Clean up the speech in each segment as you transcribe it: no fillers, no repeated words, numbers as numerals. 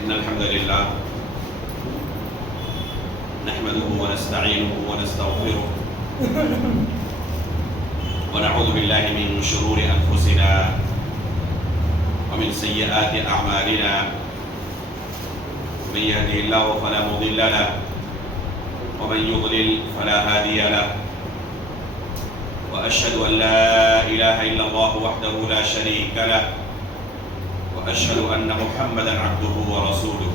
إن الحمد لله نحمده ونستعينه ونستغفره ونعوذ بالله من شرور أنفسنا ومن سيئات أعمالنا. من يهده الله فلا مضل له ومن يضلل فلا هادي له. وأشهد أن لا إله إلا الله وحده لا شريك له وأشهد أن محمدا عبده ورسوله.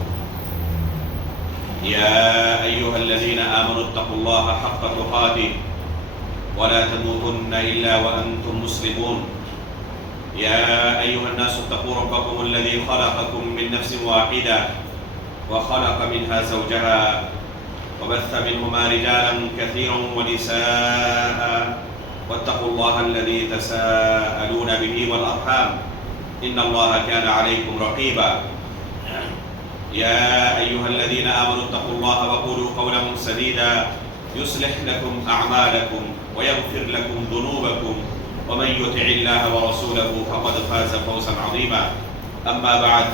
يا أيها الذين آمنوا اتقوا الله حق تقاته ولا تموتن إلا وأنتم مسلمون. يا أيها الناس اتقوا ربكم الذي خلقكم من نفس واحدة وخلق منها زوجها وبث منهما رجالا كثيرا ونساء واتقوا الله الذي تساءلون به والأرحام إن الله كان عليكم رقيبا. يا أيها الذين آمنوا اتقوا الله وقولوا قولا سديدا يصلح لكم أعمالكم ويغفر لكم ذنوبكم ومن يطع الله ورسوله فقد فاز فوزا عظيما. أما بعد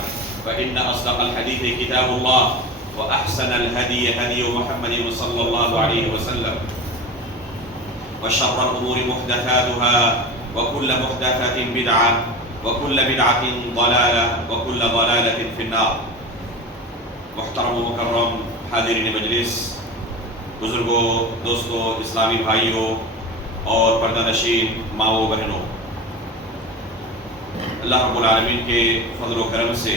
فإن أصدق الحديث كتاب الله وأحسن الهدي هدي محمد صلى الله عليه وسلم وشر الأمور محدثاتها وكل محدثة بدعة وكل بدعة ضلالة وكل ضلالة في النار. محترم و مکرم حاضرین مجلس، بزرگوں، دوستوں، اسلامی بھائیوں اور پردہ نشین ماؤں بہنوں، اللہ رب العالمین کے فضل و کرم سے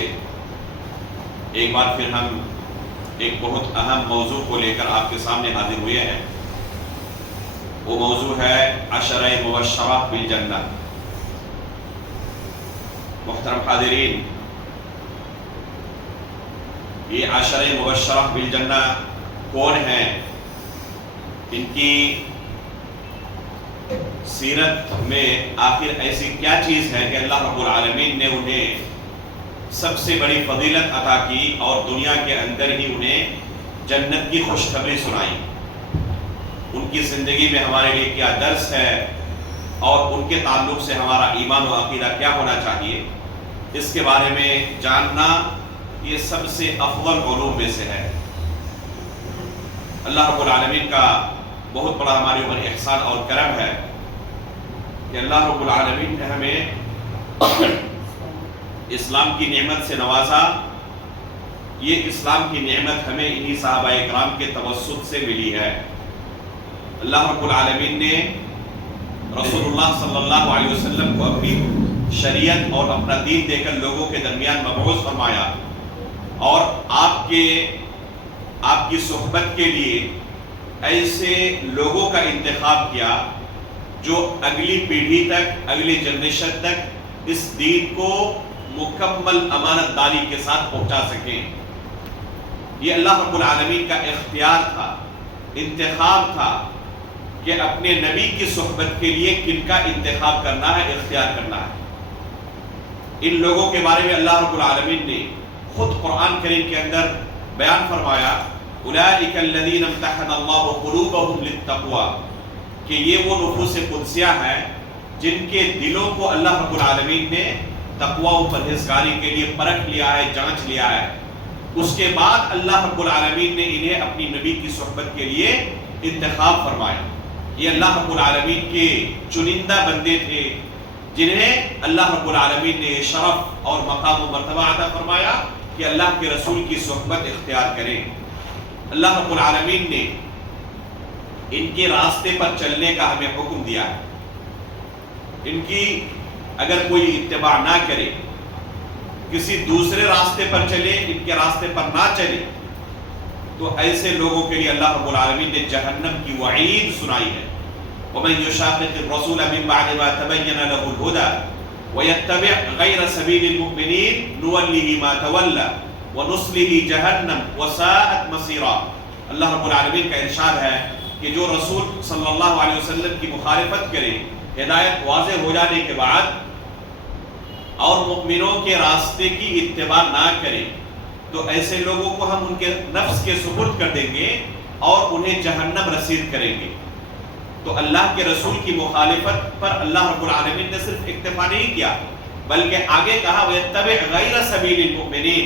ایک بار پھر ہم ایک بہت اہم موضوع کو لے کر آپ کے سامنے حاضر ہوئے ہیں. وہ موضوع ہے عشرہ مبشرہ بالجنہ. محترم حاضرین، یہ عشرہ مبشرہ بالجنہ کون ہیں؟ ان کی سیرت میں آخر ایسی کیا چیز ہے کہ اللہ رب العالمین نے انہیں سب سے بڑی فضیلت عطا کی اور دنیا کے اندر ہی انہیں جنت کی خوشخبری سنائی؟ ان کی زندگی میں ہمارے لیے کیا درس ہے اور ان کے تعلق سے ہمارا ایمان و عقیدہ کیا ہونا چاہیے، اس کے بارے میں جاننا یہ سب سے افضل علوم میں سے ہے. اللہ رب العالمین کا بہت بڑا ہمارے اوپر احسان اور کرم ہے کہ اللہ رب العالمین نے ہمیں اسلام کی نعمت سے نوازا. یہ اسلام کی نعمت ہمیں انہی صحابہ اکرام کے توسط سے ملی ہے. اللہ رب العالمین نے رسول اللہ صلی اللہ علیہ وسلم کو اپنی شریعت اور اپنا دین دے کر لوگوں کے درمیان مبعوث فرمایا اور آپ کی صحبت کے لیے ایسے لوگوں کا انتخاب کیا جو اگلی پیڑھی تک، اگلی جنریشن تک اس دین کو مکمل امانت داری کے ساتھ پہنچا سکیں. یہ اللہ رب العالمین کا اختیار تھا، انتخاب تھا کہ اپنے نبی کی صحبت کے لیے کن کا انتخاب کرنا ہے، اختیار کرنا ہے. ان لوگوں کے بارے میں اللہ رب العالمین نے خود قرآن کریم کے اندر بیان فرمایا، اولئک الذین امتحن اللہ قلوبہم للتقوی، کہ یہ وہ نفوس قدسیہ ہیں جن کے دلوں کو اللہ رب العالمین نے تقوی و پرہیزگاری کے لیے پرکھ لیا ہے، جانچ لیا ہے. اس کے بعد اللہ رب العالمین نے انہیں اپنی نبی کی صحبت کے لیے انتخاب فرمایا. یہ اللہ رب العالمین کے چنندہ بندے تھے جنہیں اللہ رب العالمین نے شرف اور مقام و مرتبہ عطا فرمایا کہ اللہ کے رسول کی صحبت اختیار کریں. اللہ رب العالمین نے ان کے راستے پر چلنے کا ہمیں حکم دیا ہے. ان کی اگر کوئی اتباع نہ کرے، کسی دوسرے راستے پر چلے، ان کے راستے پر نہ چلے، تو ایسے لوگوں کے لیے اللہ رب العالمین نے جہنم کی وعید سنائی ہے. وَمَن يُشَاقِقِ الرَّسُولَ مِن بَعْدِ مَا تَبَيَّنَ لَهُ الْهُدَى وَيَتَّبِعْ غَيْرَ سَبِيلِ الْمُؤْمِنِينَ نُوَلِّهِ مَا تَوَلَّى وَنُصْلِهِ جَهَنَّمَ وَسَاءَتْ مَصِيرًا. اللہ رب العالمین کا ارشاد ہے کہ جو رسول صلی اللہ علیہ وسلم کی مخالفت کرے، ہدایت واضح ہو جانے کے بعد اور مؤمنوں کے راستے کی اتباع نہ کرے، تو ایسے لوگوں کو ہم ان کے نفس کے سپرد کر دیں گے اور انہیں جہنم رسید کریں گے. تو اللہ کے رسول کی مخالفت پر اللہ رب العالمین نے صرف اکتفا نہیں کیا بلکہ آگے کہا وَيَتَّبِعْ غَيْرَ سَبِيلِ الْمُؤْمِنِينَ،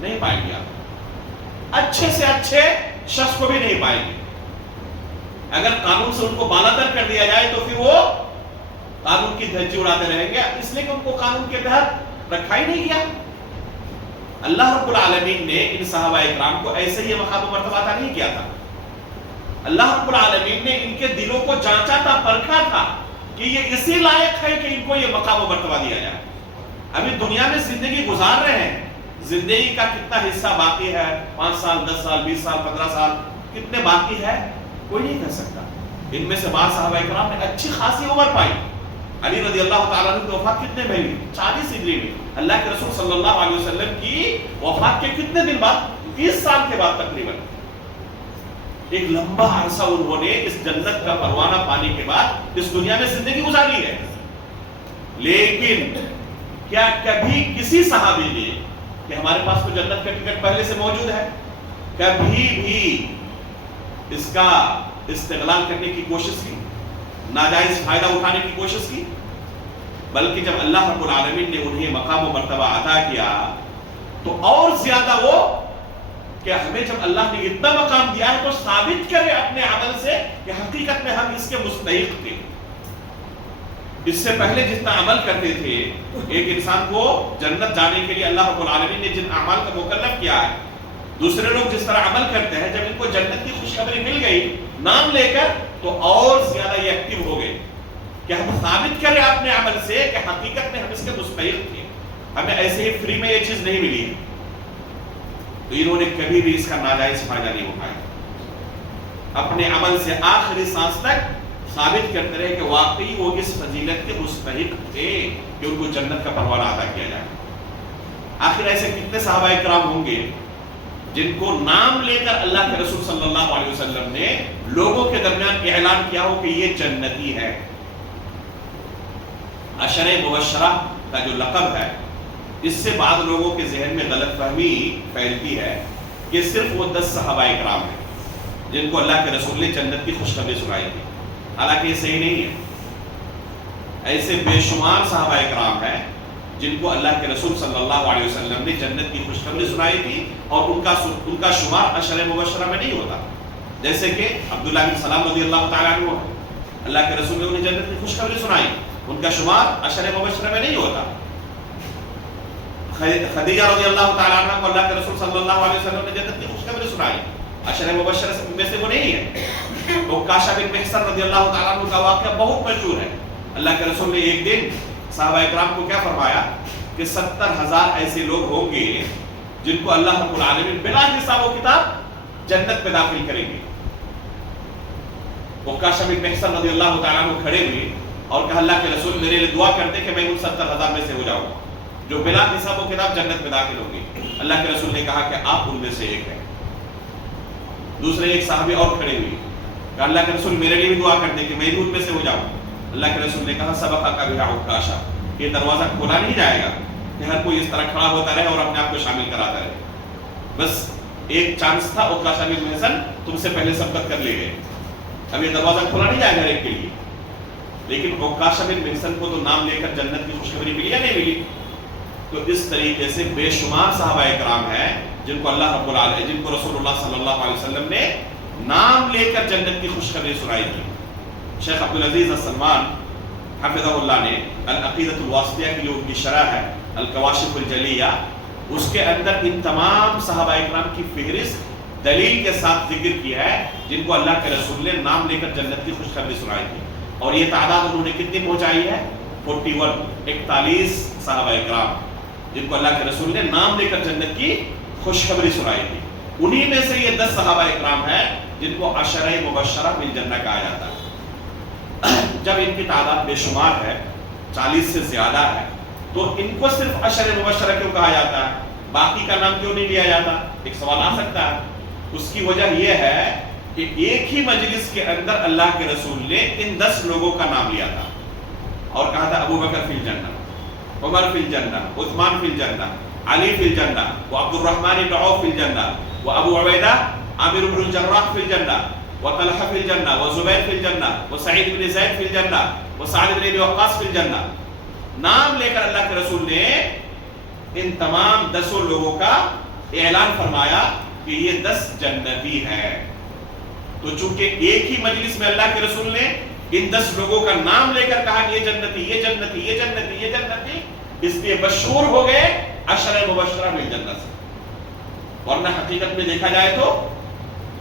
نہیں پائیں گے آپ، اچھے سے اچھے شخص کو بھی نہیں پائیں گے. اگر قانون سے ان کو بالاتر کر دیا جائے تو پھر وہ قانون کی دھجی اڑاتے رہیں گے، اس لیے کہ ان کو قانون کے تحت رکھا ہی نہیں گیا. اللہ رب العالمین نے ان صحابہ اکرام کو ایسے ہی مقام و مرتبہ عطا نہیں کیا تھا. اللہ رب العالمین نے ان کے دلوں کو جانچا تھا، پرکھا تھا کہ یہ اسی لائق ہے کہ ان کو یہ مقام و مرتبہ دیا جائے. ابھی دنیا میں زندگی گزار رہے ہیں، زندگی کا کتنا حصہ باقی ہے، 5 سال 10 سال 20 سال 15 سال کتنے باقی ہے کوئی نہیں کہہ سکتا. ان میں سے بعض صحابہ اکرام نے اچھی خاصی عمر پائی. علی رضی اللہ تعالیٰ عنہ کی وفات کتنے میں ہوئی؟ 40 ہجری میں. اللہ کے رسول صلی اللہ علیہ وسلم کی وفات کے کتنے دن بعد؟ 30 سال کے بعد تقریباً. ایک لمبا عرصہ انہوں نے اس جنت کا پروانہ پانے کے بعد اس دنیا میں زندگی گزاری ہے. لیکن کیا کبھی کسی صحابی نے کہ ہمارے پاس تو جنت کا ٹکٹ پہلے سے موجود ہے، کبھی بھی اس کا استغلال کرنے کی کوشش کی، ناجائز فائدہ اٹھانے کی کوشش کی؟ بلکہ جب اللہ رب العالمین نے انہیں مقام و مرتبہ عطا کیا تو اور زیادہ وہ کہ ہمیں جب اللہ نے اتنا مقام دیا ہے تو ثابت کرے اپنے عمل سے کہ حقیقت میں ہم اس کے مستحق تھے. اس سے پہلے جتنا عمل کرتے تھے، ایک انسان کو جنت جانے کے لیے اللہ رب العالمین نے جن اعمال کا مکلف کیا ہے، دوسرے لوگ جس طرح عمل کرتے ہیں، جب ان کو جنت کی خوشخبری مل گئی نام لے کر تو اور زیادہ یہ ایکٹیو ہو گئے کہ ہم ثابت کریں اپنے عمل سے کہ حقیقت میں ہم اس کے مستحق تھے، ہمیں ایسے ہی فری میں یہ چیز نہیں ملی ہے. تو انہوں نے کبھی بھی اس کا ناجائز فائدہ نہیں اٹھایا، اپنے عمل سے آخری سانس تک ثابت کرتے رہے کہ واقعی وہ اس فضیلت کے مستحق تھے کہ ان کو جنت کا پروانہ عطا کیا جائے. آخر ایسے کتنے صحابہ اکرام ہوں گے جن کو نام لے کر اللہ کے رسول صلی اللہ علیہ وسلم نے لوگوں کے درمیان اعلان کیا ہو کہ یہ جنتی ہے. عشرہ مبشرہ کا جو لقب ہے، اس سے بعض لوگوں کے ذہن میں غلط فہمی پھیلتی ہے کہ صرف وہ 10 صحابہ اکرام ہیں جن کو اللہ کے رسول نے جنت کی خوشخبری سنائی تھی. حالانکہ یہ صحیح نہیں ہے. ایسے بے شمار صحابہ اکرام ہیں جن کو اللہ کے رسول صلی اللہ علیہ وسلم نے جنت کی خوشخبری سنائی تھی اور ان کا شمار عشرہ مبشرہ میں نہیں ہوتا. جیسے کہ عبداللہ بن سلام رضی اللہ تعالیٰ عنہ، اللہ کے رسول نے انہیں جنت کی خوشخبری سنائی، ان کا شمار عشرہ مبشرہ میں نہیں ہوتا. خدیجہ رضی اللہ تعالیٰ عنہ کو اللہ کے رسول صلی اللہ علیہ وسلم نے جنت کی خوشخبری سنائی، عشرہ مبشرہ میں سے وہ نہیں ہے. عکاشہ بن محصن رضی اللہ تعالیٰ عنہ کا واقعہ بہت مشہور ہے. اللہ کے رسول نے ایک دن صحابہ اکرام کو کیا فرمایا کہ 70,000 ایسے لوگ ہوں گے جن کو اللہ رب العالمین بلا حساب و کتاب جنت میں داخل کریں گے. عکاشہ بن محصن رضی اللہ تعالیٰ عنہ کھڑے ہوئے اور کہا اللہ کے رسول میرے لیے دعا کرتے کہ میں ان 70,000 میں سے ہو جاؤں جو بلا حساب و کتاب جنت میں داخل ہوں گے. اللہ کے رسول نے کہا کہ آپ ان میں سے ایک ہیں. دوسرے ایک صحابی اور کھڑے ہوئے، کہ اللہ کے رسول میرے لیے بھی دعا کرتے کہ میں بھی ان میں سے ہو جاؤں. اللہ کے رسول نے کہا سبقک بہا عکاشہ، یہ دروازہ کھولا نہیں جائے گا کہ ہر کوئی اس طرح کھڑا ہوتا رہے اور اپنے آپ کو شامل کراتا رہے. بس ایک چانس تھا، عکاشہ بن محصن تم سے پہلے سبقت کر لے گئے، اب یہ دروازہ کھولا نہیں جائے گا ہر ایک کے لیے. لیکن عکاشہ بن محصن کو تو نام لے کر جنت کی خوشخبری ملی یا نہیں ملی؟ تو اس طریقے سے بے شمار صحابہ اکرام ہیں جن کو اللہ رب العالمین، جن کو رسول اللہ صلی اللہ علیہ وسلم نے نام لے کر جنت کی خوشخبری سنائی تھی. شیخ عبدالعزیز السلمان حفظہ اللہ نے العقیدۃ الواسطیہ کی جو ان کی شرح ہے الکواشف الجلیہ، اس کے اندر ان تمام صحابہ اکرام کی فہرست دلیل کے ساتھ ذکر کیا ہے جن کو اللہ کے رسول نے نام لے کر جنت کی خوشخبری سنائی تھی. اور یہ تعداد انہوں نے کتنی پہنچائی ہے؟ 41 صحابہ اکرام جن کو اللہ کے رسول نے نام لے کر جنت کی خوشخبری سنائی تھی. انہی میں سے یہ 10 صحابہ اکرام ہیں جن کو عشرہ مبشرہ بالجنہ کہا جاتا ہے. جب ان کی تعداد بے شمار ہے، 40 سے زیادہ ہے، تو ان کو صرف عشرہ مبشرہ کیوں کہا جاتا ہے؟ باقی کا نام کیوں نہیں لیا جاتا؟ ایک سوال آ سکتا ہے. اس کی وجہ یہ ہے کہ ایک ہی مجلس کے اندر اللہ کے رسول نے ان 10 لوگوں کا نام لیا تھا اور کہا تھا ابو بکر فی الجنہ، عمر فی الجنہ، عثمان فی الجنہ، علی فی الجنہ، وعبد الرحمن بن عوف فی الجنہ، وابو عبیدہ عامر بن الجراح فی الجنہ، وطلحہ فی الجنہ، وزبیر فی الجنہ، وسعید بن زید فی الجنہ، وسعد بن ابی وقاص فی الجنہ. نام لے کر اللہ کے رسول نے ان تمام 10 لوگوں کا اعلان فرمایا کہ یہ 10 جنتی ہے. تو چونکہ ایک ہی مجلس میں اللہ کے رسول نے ان 10 لوگوں کا نام لے کر کہا کہ یہ جنتی، یہ جنتی، یہ جنتی، یہ جنتی، اس لیے مشہور ہو گئے عشرہ مبشرہ بالجنت سے. ورنہ حقیقت میں دیکھا جائے تو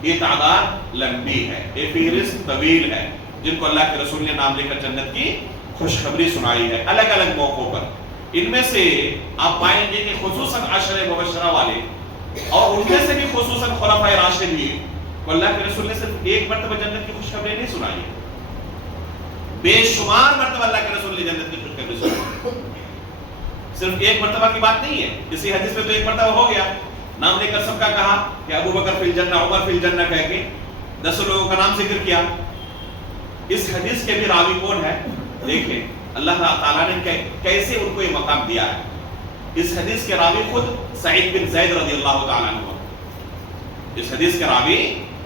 یہ تعداد لمبی ہے، یہ فہرست طویل ہے جن کو اللہ کے رسول نے نام لے کر جنت کی خوشخبری سنائی ہے الگ الگ موقعوں پر. ان میں سے آپ پائیں گے کہ خصوصاً عشرہ مبشرہ والے اور ان میں سے بھی خصوصاً خلفائے راشدین کو اللہ کے رسول نے صرف ایک مرتبہ جنت کی خوشخبری نہیں سنائی ہے، بے شمار مرتبہ اللہ کے رسول نے جنت کی خوشخبری سنائی. صرف ایک مرتبہ کی بات نہیں ہے. اسی حدیث میں تو ایک مرتبہ ہو گیا، نام لے کر سب کا کہا کہ ابو بکر فی الجنہ، عمر فی الجنہ کہہ کے 10 لوگوں کا نام ذکر کیا. اس حدیث کے بھی راوی کون ہے؟ دیکھیں اللہ تعالیٰ نے کیسے ان کو یہ مقام دیا ہے. اس حدیث کے راوی خود سعید بن زید رضی اللہ تعالیٰ عنہ. اس حدیث کے راوی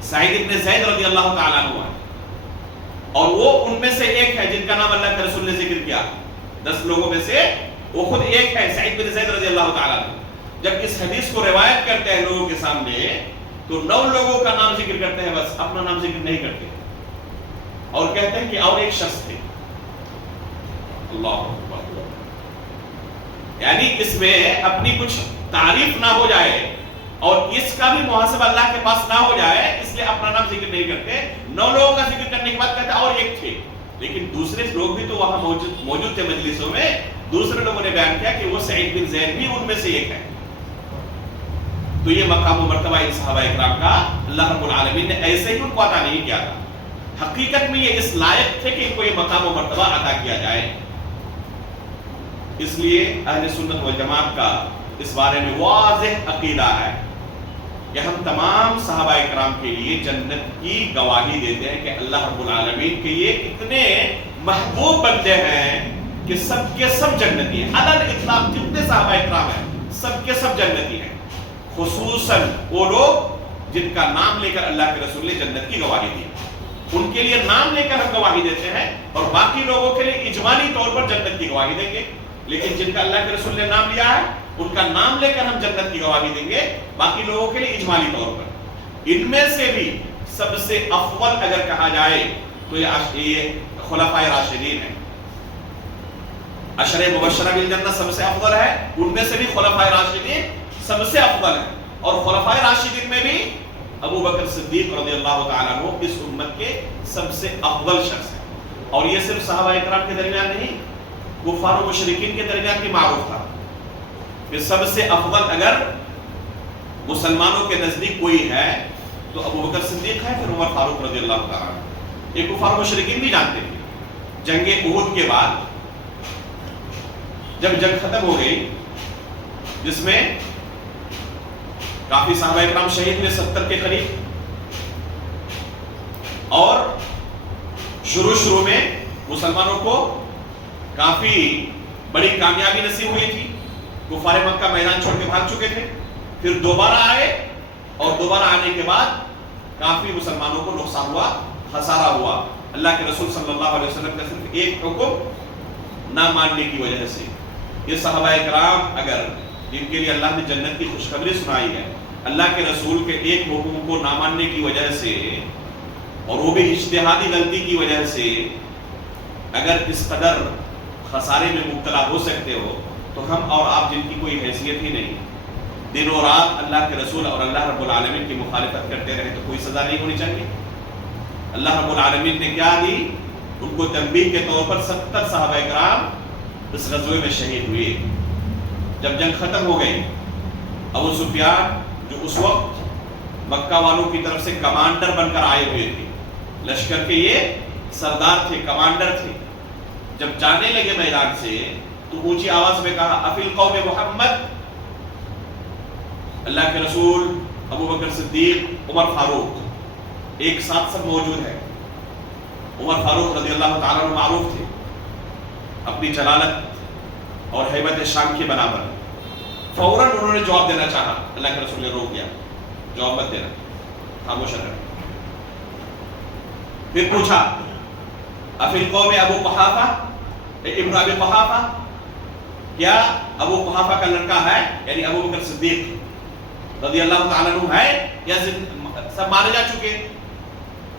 سعید بن زید رضی اللہ تعالیٰ عنہ، اور وہ ان میں سے ایک ہے جن کا نام اللہ کے رسول نے ذکر کیا. 10 لوگوں میں سے وہ خود ایک ہے، سعید بن زید رضی اللہ تعالیٰ عنہ. جب اس حدیث کو روایت کرتے ہیں لوگوں کے سامنے تو 9 لوگوں کا نام ذکر کرتے ہیں، بس اپنا نام ذکر نہیں کرتے، اور کہتے ہیں کہ اور ایک شخص تھے. اللہ اکبر. یعنی اس میں اپنی کچھ تعریف نہ ہو جائے اور اس کا بھی محاسبہ اللہ کے پاس نہ ہو جائے، اس لیے اپنا نام ذکر نہیں کرتے. 9 لوگوں کا ذکر کرنے کے بعد کہتے ہیں اور ایک تھے، لیکن دوسرے لوگ بھی تو وہاں موجود تھے مجلسوں میں. دوسرے لوگوں نے بیان کیا کہ وہ سعید بن زید بھی ان میں سے ایک ہے. تو یہ مقام و مرتبہ ان صحابہ اکرام کا اللہ رب العالمین نے ایسے ہی ان کو عطا نہیں کیا تھا. حقیقت میں یہ اس لائق تھے کہ ان کو یہ مقام و مرتبہ عطا کیا جائے. اس لیے اہل سنت والجماعت کا اس بارے میں واضح عقیدہ ہے کہ ہم تمام صحابہ اکرام کے لیے جنت کی گواہی دیتے ہیں کہ اللہ رب العالمین کے یہ اتنے محبوب بندے ہیں کہ سب کے سب جنتی ہیں. علل اطلاق جتنے صحابہ اکرام ہیں سب کے سب جنتی ہیں، خصوصاً وہ لوگ جن کا نام لے کر اللہ کے رسول نے جنت کی گواہی دی. ان کے لیے نام لے کر ہم گواہی دیتے ہیں، اور باقی لوگوں کے لیے اجمالی طور پر جنت کی گواہی دیں گے. لیکن جن کا اللہ کے رسول نے نام لیا ہے ان کا نام لے کر ہم جنت کی گواہی دیں گے، باقی لوگوں کے لیے اجمالی طور پر. ان میں سے بھی سب سے افضل اگر کہا جائے تو یہ خلفائے راشدین ہیں. عشرہ مبشرہ بالجنہ سب سے افضل ہے، ان میں سے بھی خلفائے راشدین سب سے افضل ہے. اور خلفائے راشدین میں بھی ابو بکر صدیق رضی اللہ تعالیٰ عنہ اس امت کے سب سے افضل شخص ہیں. اور یہ صرف صحابہ اکرام کے درمیان نہیں، کفار و مشرکین کے درمیان بھی معروف تھا کہ سب سے افضل اگر مسلمانوں کے نزدیک کوئی ہے تو ابو بکر صدیق ہے، پھر عمر فاروق رضی اللہ تعالیٰ عنہ. یہ کفار و مشرکین بھی جانتے تھے. جنگ احد کے بعد جب جنگ ختم ہو گئی جس میں کافی صحابہ اکرام شہید ہوئے 70 کے قریب، اور شروع میں مسلمانوں کو کافی بڑی کامیابی نصیب ہوئی تھی. کفار مکہ میدان چھوڑ کے بھاگ چکے تھے، پھر دوبارہ آئے، اور دوبارہ آنے کے بعد کافی مسلمانوں کو نقصان ہوا، خسارہ ہوا. اللہ کے رسول صلی اللہ علیہ وسلم کا صرف ایک حکم نہ ماننے کی وجہ سے. یہ صحابہ اکرام اگر جن کے لیے اللہ نے جنت کی خوشخبری سنائی ہے، اللہ کے رسول کے ایک حکم کو نہ ماننے کی وجہ سے، اور وہ بھی اجتہادی غلطی کی وجہ سے، اگر اس قدر خسارے میں مبتلا ہو سکتے ہو تو ہم اور آپ جن کی کوئی حیثیت ہی نہیں، دن و رات اللہ کے رسول اور اللہ رب العالمین کی مخالفت کرتے رہے تو کوئی سزا نہیں ہونی چاہیے. اللہ رب العالمین نے کیا دی؟ ان کو تنبیہ کے طور پر 70 صحابہ اکرام اس غزوے میں شہید ہوئے. جب جنگ ختم ہو گئی، ابو سفیان جو اس وقت مکہ والوں کی طرف سے کمانڈر بن کر آئے ہوئے تھے، لشکر کے یہ سردار تھے، کمانڈر تھے، جب جانے لگے میدان سے تو اونچی آواز میں کہا افی القوم محمد. اللہ کے رسول، ابو بکر صدیق، عمر فاروق ایک ساتھ سب موجود ہیں. عمر فاروق رضی اللہ تعالیٰ عنہ معروف تھے اپنی جلالت اور ہیبت شان کے برابر. فوراً انہوں نے جواب دینا چاہا، اللہ کے رسول نے روک دیا، جواب مت دینا، خاموش رہنا. پھر پوچھا افی القوم ابو قحافہ ابن ابی قحافہ، کیا ابو قحافہ کا لڑکا ہے، یعنی ابو بکر صدیق. رضی اللہ تعالیٰ عنہ ہے یا سب مارے جا چکے؟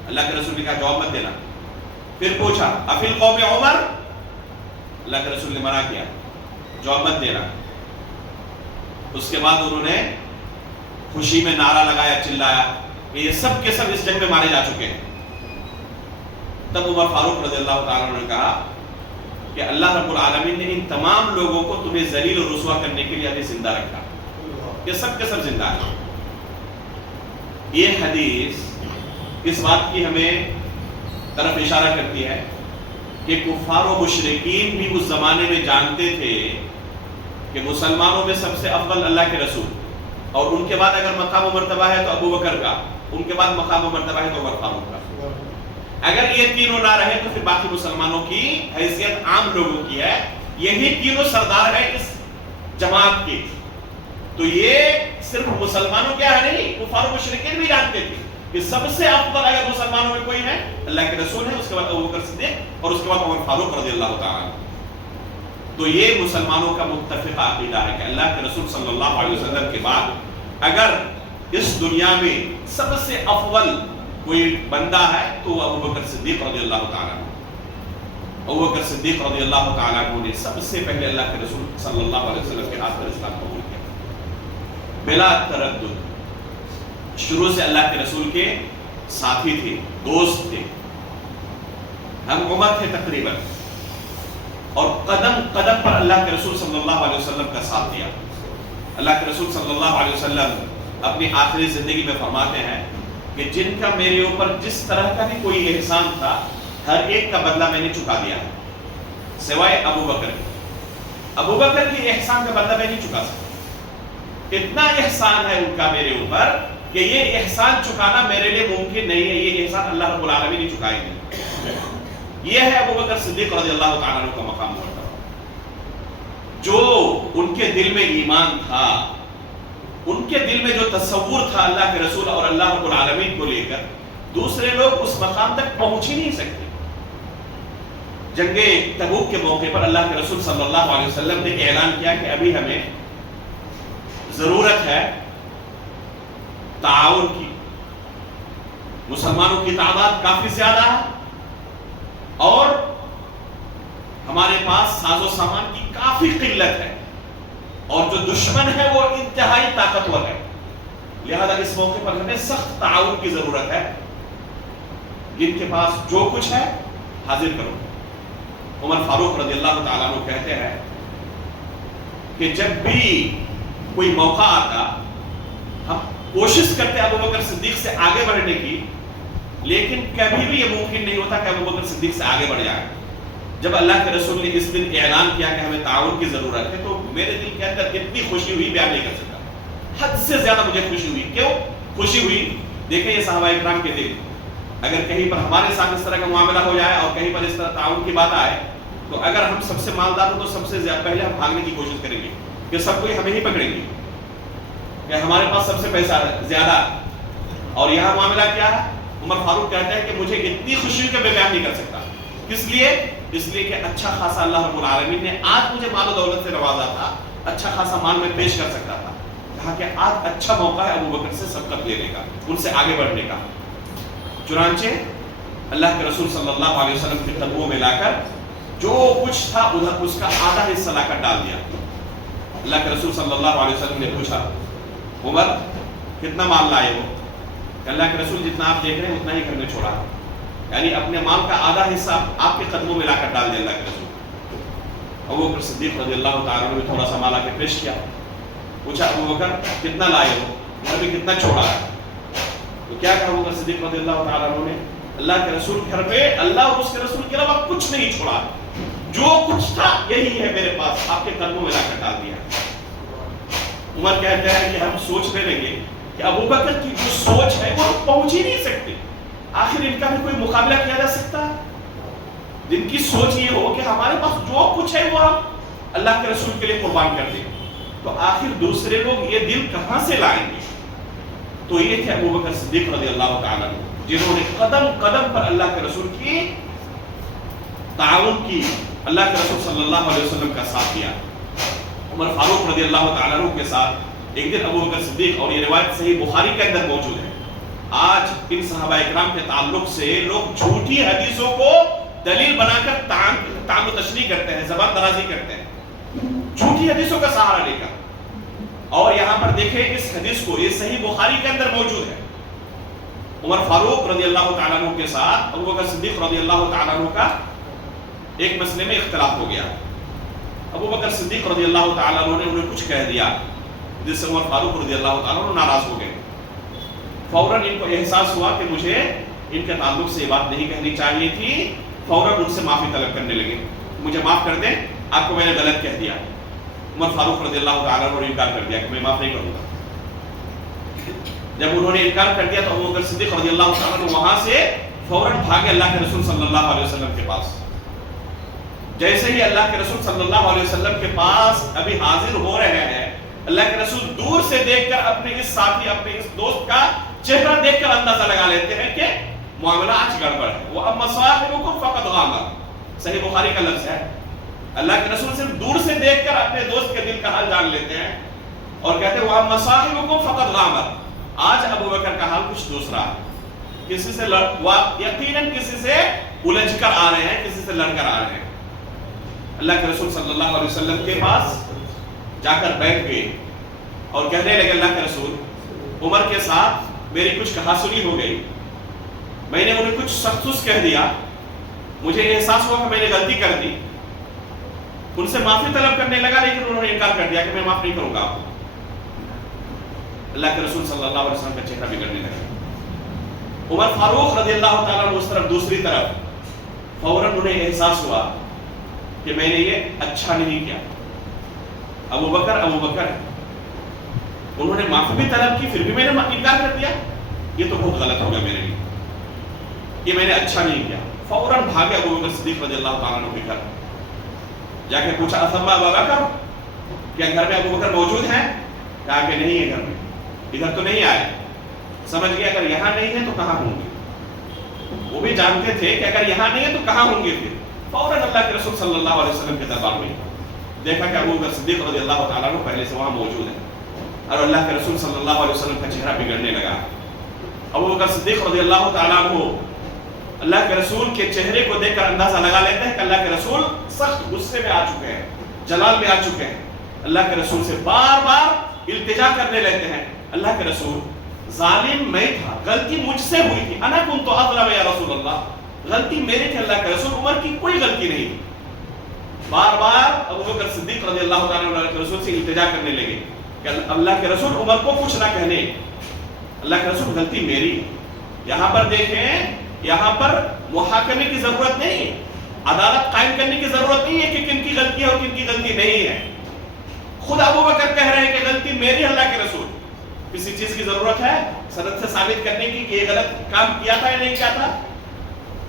اللہ کے رسول نے کہا جواب مت دینا. پھر پوچھا افی القوم عمر؟ اللہ کے رسول نے منع کیا جواب مت دینا. اس کے بعد انہوں نے خوشی میں نعرہ لگایا، چلایا کہ یہ سب کے سب اس جنگ میں مارے جا چکے ہیں. تب عمر فاروق رضی اللہ تعالیٰ عنہ نے کہا کہ اللہ رب العالمین نے ان تمام لوگوں کو تمہیں ذلیل و رسوا کرنے کے لیے ابھی زندہ رکھا، یہ سب کے سب زندہ ہیں. یہ حدیث اس بات کی ہمیں طرف اشارہ کرتی ہے کہ کفار و مشرکین بھی اس زمانے میں جانتے تھے کہ مسلمانوں میں سب سے افضل اللہ کے رسول، اور ان کے بعد اگر مقام و مرتبہ ہے تو ابو بکر کا، ان کے بعد مقام و مرتبہ ہے تو عمر فاروق کا. اگر یہ تینوں نہ رہے تو پھر باقی مسلمانوں کی حیثیت عام لوگوں کی ہے. یہی تینوں سردار ہیں اس جماعت کے. تو یہ صرف مسلمانوں کیا ہے نہیں، کفار و مشرکین بھی جانتے تھے کہ سب سے افضل اگر مسلمانوں میں کوئی ہے اللہ کے رسول ہے، اس کے بعد ابو بکر صدیق، اور اس کے بعد عمر فاروق رضی اللہ تعالیٰ. تو یہ مسلمانوں کا متفق عقیدہ ہے کہ اللہ کے رسول صلی اللہ علیہ وسلم کے بعد اگر اس دنیا میں سب سے افضل کوئی بندہ ہے تو وہ ابو بکر صدیق رضی اللہ تعالیٰ عنہ. ابو بکر صدیق رضی اللہ تعالیٰ عنہ نے سب سے پہلے اللہ کے رسول صلی اللہ علیہ وسلم کے ہاتھ پر اسلام قبول کیا بلا تردد. شروع سے اللہ کے رسول کے ساتھی تھے، دوست تھے، ہم عمر تھے تقریباً، اور قدم قدم پر اللہ کے رسول صلی اللہ علیہ وسلم کا ساتھ دیا. اللہ کے رسول صلی اللہ علیہ وسلم اپنی آخری زندگی میں فرماتے ہیں کہ جن کا میرے اوپر جس طرح کا بھی کوئی احسان تھا ہر ایک کا بدلہ میں نے چکا دیا ہے سوائے ابو بکر کے. ابو بکر کے احسان کا بدلہ میں نہیں چکا سکتا. اتنا احسان ہے ان کا میرے اوپر کہ یہ احسان چکانا میرے لیے ممکن نہیں ہے. یہ احسان اللہ رب العالمین ہی چکائیں گے. یہ ہے ابو بکر صدیق رضی اللہ تعالیٰ عنہ کا مقام مرتبہ. جو ان کے دل میں ایمان تھا، ان کے دل میں جو تصور تھا اللہ کے رسول اور اللہ رب العالمین کو لے کر، دوسرے لوگ اس مقام تک پہنچ ہی نہیں سکتے. جنگ تبوک کے موقع پر اللہ کے رسول صلی اللہ علیہ وسلم نے اعلان کیا کہ ابھی ہمیں ضرورت ہے تعاون کی. مسلمانوں کی تعداد کافی زیادہ ہے اور ہمارے پاس ساز و سامان کی کافی قلت ہے، اور جو دشمن ہے وہ انتہائی طاقتور ہے. لہذا اس موقع پر ہمیں سخت تعاون کی ضرورت ہے. جن کے پاس جو کچھ ہے حاضر کرو. عمر فاروق رضی اللہ تعالیٰ عنہ کہتے ہیں کہ جب بھی کوئی موقع آتا ہم کوشش کرتے ابو بکر صدیق سے آگے بڑھنے کی، لیکن کبھی بھی یہ ممکن نہیں ہوتا کہ ابو بکر صدیق سے آگے بڑھ جائے. جب اللہ کے رسول نے اس دن اعلان کیا کہ ہمیں تعاون کی ضرورت ہے تو میرے دل کے اندر اتنی خوشی ہوئی بیان نہیں کر سکتا. حد سے زیادہ مجھے خوشی ہوئی. کیوں خوشی ہوئی؟ دیکھیں یہ صحابہ اکرام کے دل، اگر کہیں پر ہمارے ساتھ اس طرح کا معاملہ ہو جائے اور کہیں پر اس طرح تعاون کی بات آئے تو اگر ہم سب سے مالدار ہو تو سب سے زیادہ پہلے ہم بھاگنے کی کوشش کریں گے کہ سب کوئی ہمیں ہی پکڑیں گے کہ ہمارے پاس سب سے پیسہ زیادہ. اور یہاں معاملہ کیا ہے؟ عمر فاروق کہتے ہیں کہ مجھے اتنی خوشی کہ میں بیان نہیں کر سکتا. کس لیے؟ اس لیے کہ اچھا خاصا اللہ رب العالمین نے آج مجھے مال و دولت سے نوازا تھا، اچھا خاصا مال میں پیش کر سکتا تھا. کہا کہ آج اچھا موقع ہے ابو بکر سے سبقت لینے کا، ان سے آگے بڑھنے کا. چنانچہ اللہ کے رسول صلی اللہ علیہ وسلم کے قدموں میں لا کر جو کچھ تھا ادھر اس کا آدھا حصہ لا کر ڈال دیا. اللہ کے رسول صلی اللہ علیہ وسلم نے پوچھا عمر کتنا مال لائے ہو؟ اللہ کے رسول جتنا آپ دیکھ رہے ہیں اتنا ہی گھر میں چھوڑا، یعنی اپنے مال کا آدھا حصہ آپ کے قدموں میں لا کر ڈال دیا اللہ کے رسول. ابو بکر صدیق رضی اللہ تعالیٰ عنہ نے تھوڑا سا مال آ کے پیش کیا. پوچھا ابو بکر کتنا لائے ہو، گھر میں کتنا چھوڑا ہے؟ تو کیا کہا ابو بکر صدیق رضی اللہ تعالیٰ عنہ نے؟ اللہ کے رسول گھر میں اللہ اور اس کے رسول کے علاوہ کچھ نہیں چھوڑا، جو کچھ تھا یہی ہے میرے پاس، آپ کے قدموں میں لا کر ڈال دیا. عمر کہتے ہیں کہ ہم سوچنے لگے کہ ابو بکر کی جو سوچ ہے وہ پہنچ ہی نہیں سکتے. آخر ان کا بھی کوئی مقابلہ کیا جا سکتا ہے؟ جن کی سوچ یہ ہو کہ ہمارے پاس جو کچھ ہے وہ ہم اللہ کے رسول کے لیے قربان کر دیں، تو آخر دوسرے لوگ یہ دل کہاں سے لائیں گے؟ تو یہ تھے ابو بکر صدیق رضی اللہ تعالیٰ عنہ جنہوں نے قدم قدم پر اللہ کے رسول کی تعاون کی، اللہ کے رسول صلی اللہ علیہ وسلم کا ساتھ دیا. عمر فاروق رضی اللہ تعالیٰ عنہ کے ساتھ ایک دن ابو بکر صدیق، اور یہ روایت صحیح بخاری کے اندر موجود ہے، آج ان صحابہ اکرام کے تعلق سے لوگ جھوٹی حدیثوں کو دلیل بنا کر تعام و تشریح کرتے ہیں، زبان درازی کرتے ہیں جھوٹی حدیثوں کا سہارا لے کر. اور یہاں پر دیکھیں اس حدیث کو، یہ صحیح بخاری کے اندر موجود ہے. عمر فاروق رضی اللہ تعالیٰ عنہ کے ساتھ ابو بکر صدیق رضی اللہ تعالیٰ عنہ کا ایک مسئلے میں اختلاف ہو گیا. ابو بکر صدیق رضی اللہ تعالیٰ عنہ نے انہیں کچھ کہہ دیا جس سے عمر فاروق رضی اللہ تعالیٰ عنہ ناراض ہو گئے. فوراً ان کو احساس ہوا کہ مجھے ان کے تعلق سے یہ بات نہیں کہنی چاہیے تھی. فوراً ان سے معافی طلب کرنے لگے، مجھے معاف کر دیں، آپ کو میں نے غلط کہہ دیا. عمر فاروق رضی اللہ تعالیٰ عنہ نے انکار کر دیا کہ میں معاف نہیں کروں گا. جب انہوں نے انکار کر دیا تو ابو بکر صدیق رضی اللہ تعالیٰ عنہ وہاں سے فوراً بھاگے اللہ کے رسول صلی اللہ علیہ وسلم کے پاس. جیسے ہی اللہ کے رسول صلی اللہ علیہ وسلم کے پاس ابھی حاضر ہو رہے ہیں، اللہ کے رسول دور سے دیکھ کر اپنے اس ساتھی، اپنے اس دوست کا چہرہ دیکھ کر اندازہ لگا لیتے ہیں کہ معاملہ آج گڑبڑ ہے. وَأَمَّا صَاحِبُكُمْ فَقَدْ غَامَرَ، صحیح بخاری کا لفظ ہے. اللہ کے رسول صرف دور سے دیکھ کر اپنے دوست کے دل کا حال جان لیتے ہیں اور کہتے ہیں وَأَمَّا صَاحِبُكُمْ فَقَدْ غَامَرَ. آج ابو بکر کا حال کچھ دوسرا ہے. کسی سے یقیناً کسی سے الجھ کر آ رہے ہیں، کسی سے لڑ کر آ رہے ہیں. اللہ کے رسول صلی اللہ علیہ وسلم کے پاس جا کر بیٹھ گئے اور کہنے لگے اللہ کے رسول، عمر کے ساتھ میری کچھ کہا سنی ہو گئی، میں نے انہیں کچھ سخت کہہ دیا، مجھے احساس ہوا کہ میں نے غلطی کر دی. ان سے معافی طلب کرنے لگا لیکن انہوں نے انکار کر دیا کہ میں معاف نہیں کروں گا آپ کو. اللہ کے رسول صلی اللہ علیہ وسلم کا چہرہ بگڑنے لگا. عمر فاروق رضی اللہ تعالیٰ عنہ اس طرف دوسری طرف فوراً انہیں احساس ہوا کہ میں نے یہ اچھا نہیں کیا. ابو بکر ہے، انہوں نے معافی بھی طلب کی پھر بھی میں نے انکار کر دیا، یہ تو بہت غلط ہو گیا میرے لیے، یہ میں نے اچھا نہیں کیا. فوراً بھاگے ابو بکر صدیق رضی اللہ تعالیٰ عنہ کے گھر، جا کے پوچھا اثما ابا بکر، کیا گھر میں ابو بکر موجود ہیں؟ کہا کہ نہیں ہے گھر میں، ادھر تو نہیں آئے. سمجھ گیا اگر یہاں نہیں ہے تو کہاں ہوں گے. وہ بھی جانتے تھے کہ اگر یہاں نہیں ہے تو کہاں ہوں گے. پھر فوراً اللہ کے رسول صلی اللہ علیہ وسلم کے دربار میں دیکھا کہ ابو بکر صدیق رضی اللہ تعالیٰ عنہ پہلے سے وہاں موجود ہے اور اللہ کے رسول صلی اللہ علیہ وسلم کا چہرہ بگڑنے لگا. ابو بکر صدیق رضی اللہ تعالیٰ عنہ اللہ کے رسول کے چہرے کو دیکھ کر اندازہ لگا لیتے ہیں کہ اللہ کے رسول سخت غصے میں آ چکے ہیں، جلال میں آ چکے ہیں. اللہ کے رسول سے بار بار التجا کرنے لیتے ہیں، اللہ کے رسول ظالم میں تھا، غلطی مجھ سے ہوئی تھی، انا کنت اظلم یا رسول اللہ، غلطی میری تھی اللہ کے رسول، عمر کی کوئی غلطی نہیں تھی. بار بار ابو بکر صدیق رضی اللہ تعالیٰ عنہ اللہ کے رسول سے التجا کرنے لگے کہ اللہ کے رسول عمر کو کچھ نہ کہنے، اللہ کے رسول غلطی میری ہے. یہاں پر دیکھیں، یہاں پر محاکمے کی ضرورت نہیں ہے، عدالت قائم کرنے کی ضرورت نہیں ہے کہ کن کی غلطی ہے اور کن کی غلطی نہیں ہے. خود ابو بکر کہہ رہے ہیں کہ غلطی میری اللہ کے رسول. کسی چیز کی ضرورت ہے سند سے ثابت کرنے کی کہ یہ غلط کام کیا تھا یا نہیں کیا تھا؟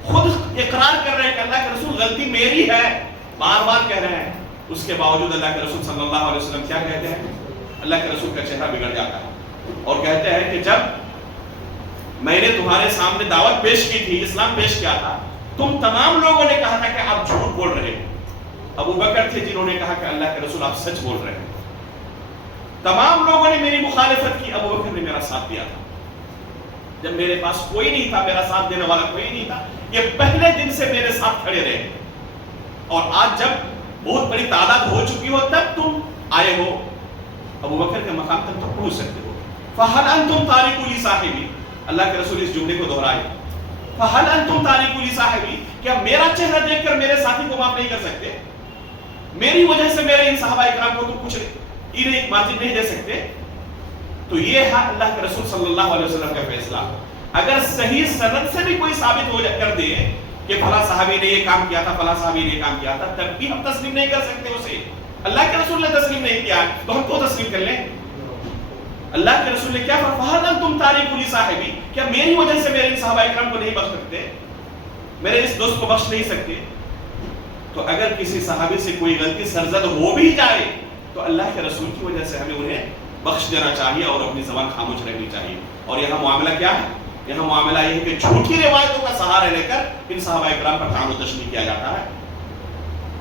خود اقرار کر رہے ہیں کہ اللہ کے رسول غلطی میری ہے، بار بار کہہ رہے ہیں. اس کے باوجود اللہ کے رسول صلی اللہ علیہ وسلم کیا کہتے ہیں؟ اللہ کے رسول کا چہرہ بگڑ جاتا ہے اور کہتے ہیں کہ جب میں نے تمہارے سامنے دعوت پیش کی تھی، اسلام پیش کیا تھا، تم تمام لوگوں نے کہا تھا کہ آپ جھوٹ بول رہے ہیں. ابو بکر تھے جنہوں نے کہا کہ اللہ کے رسول آپ سچ بول رہے ہیں. تمام لوگوں نے میری مخالفت کی، ابو بکر نے میرا ساتھ دیا تھا. جب میرے پاس کوئی نہیں تھا، میرا ساتھ دینے والا کوئی نہیں تھا، یہ پہلے دن سے میرے ساتھ کھڑے رہے. اور آج جب بہت بڑی تعداد ہو چکی ہو تب تم آئے ہو، ابو بکر کے مقام تک تو پہنچ سکتے ہو. فَهَلْ أَنْتُمْ تَارِكُوا لِي صَاحِبِي، اللہ کے رسول اس جملے کو دہرائے. فَهَلْ أَنْتُمْ تَارِكُوا لِي صَاحِبِي، کیا میرا چہرہ دیکھ کر میرے ساتھی کو معاف نہیں کر سکتے؟ میری وجہ سے میرے ان صحابہ اکرام کو تم کچھ انہیں مارجن نہیں دے سکتے؟ تو یہ ہے اللہ کے رسول صلی اللہ علیہ وسلم کا فیصلہ. اگر صحیح سند سے بھی کوئی ثابت ہو کر دے کہ فلاں صحابی نے یہ کام کیا تھا، فلاں صحابی نے یہ کام کیا تھا، تب بھی ہم تسلیم نہیں کر سکتے اسے. اللہ کے رسول نے تسلیم نہیں کیا تو ہم کو تسلیم کر لیں؟ اللہ کے رسول نے کیا فرمایا؟ فَهَلْ أَنْتُمْ تَارِكُوا لِي صَاحِبِي، کیا میری وجہ سے میرے ان صحابہ اکرام کو نہیں بخش سکتے، میرے اس دوست کو بخش نہیں سکتے؟ تو اگر کسی صحابی سے کوئی غلطی سرزد ہو بھی جائے تو اللہ کے رسول کی وجہ سے ہمیں انہیں بخش دینا چاہیے اور اپنی زبان خاموش رہنی چاہیے. اور یہاں معاملہ کیا ہے؟ یہاں معاملہ یہ ہے کہ جھوٹی روایتوں کا سہارا لے کر ان صحابہ اکرام پر طعن و تشنیع کیا جاتا ہے.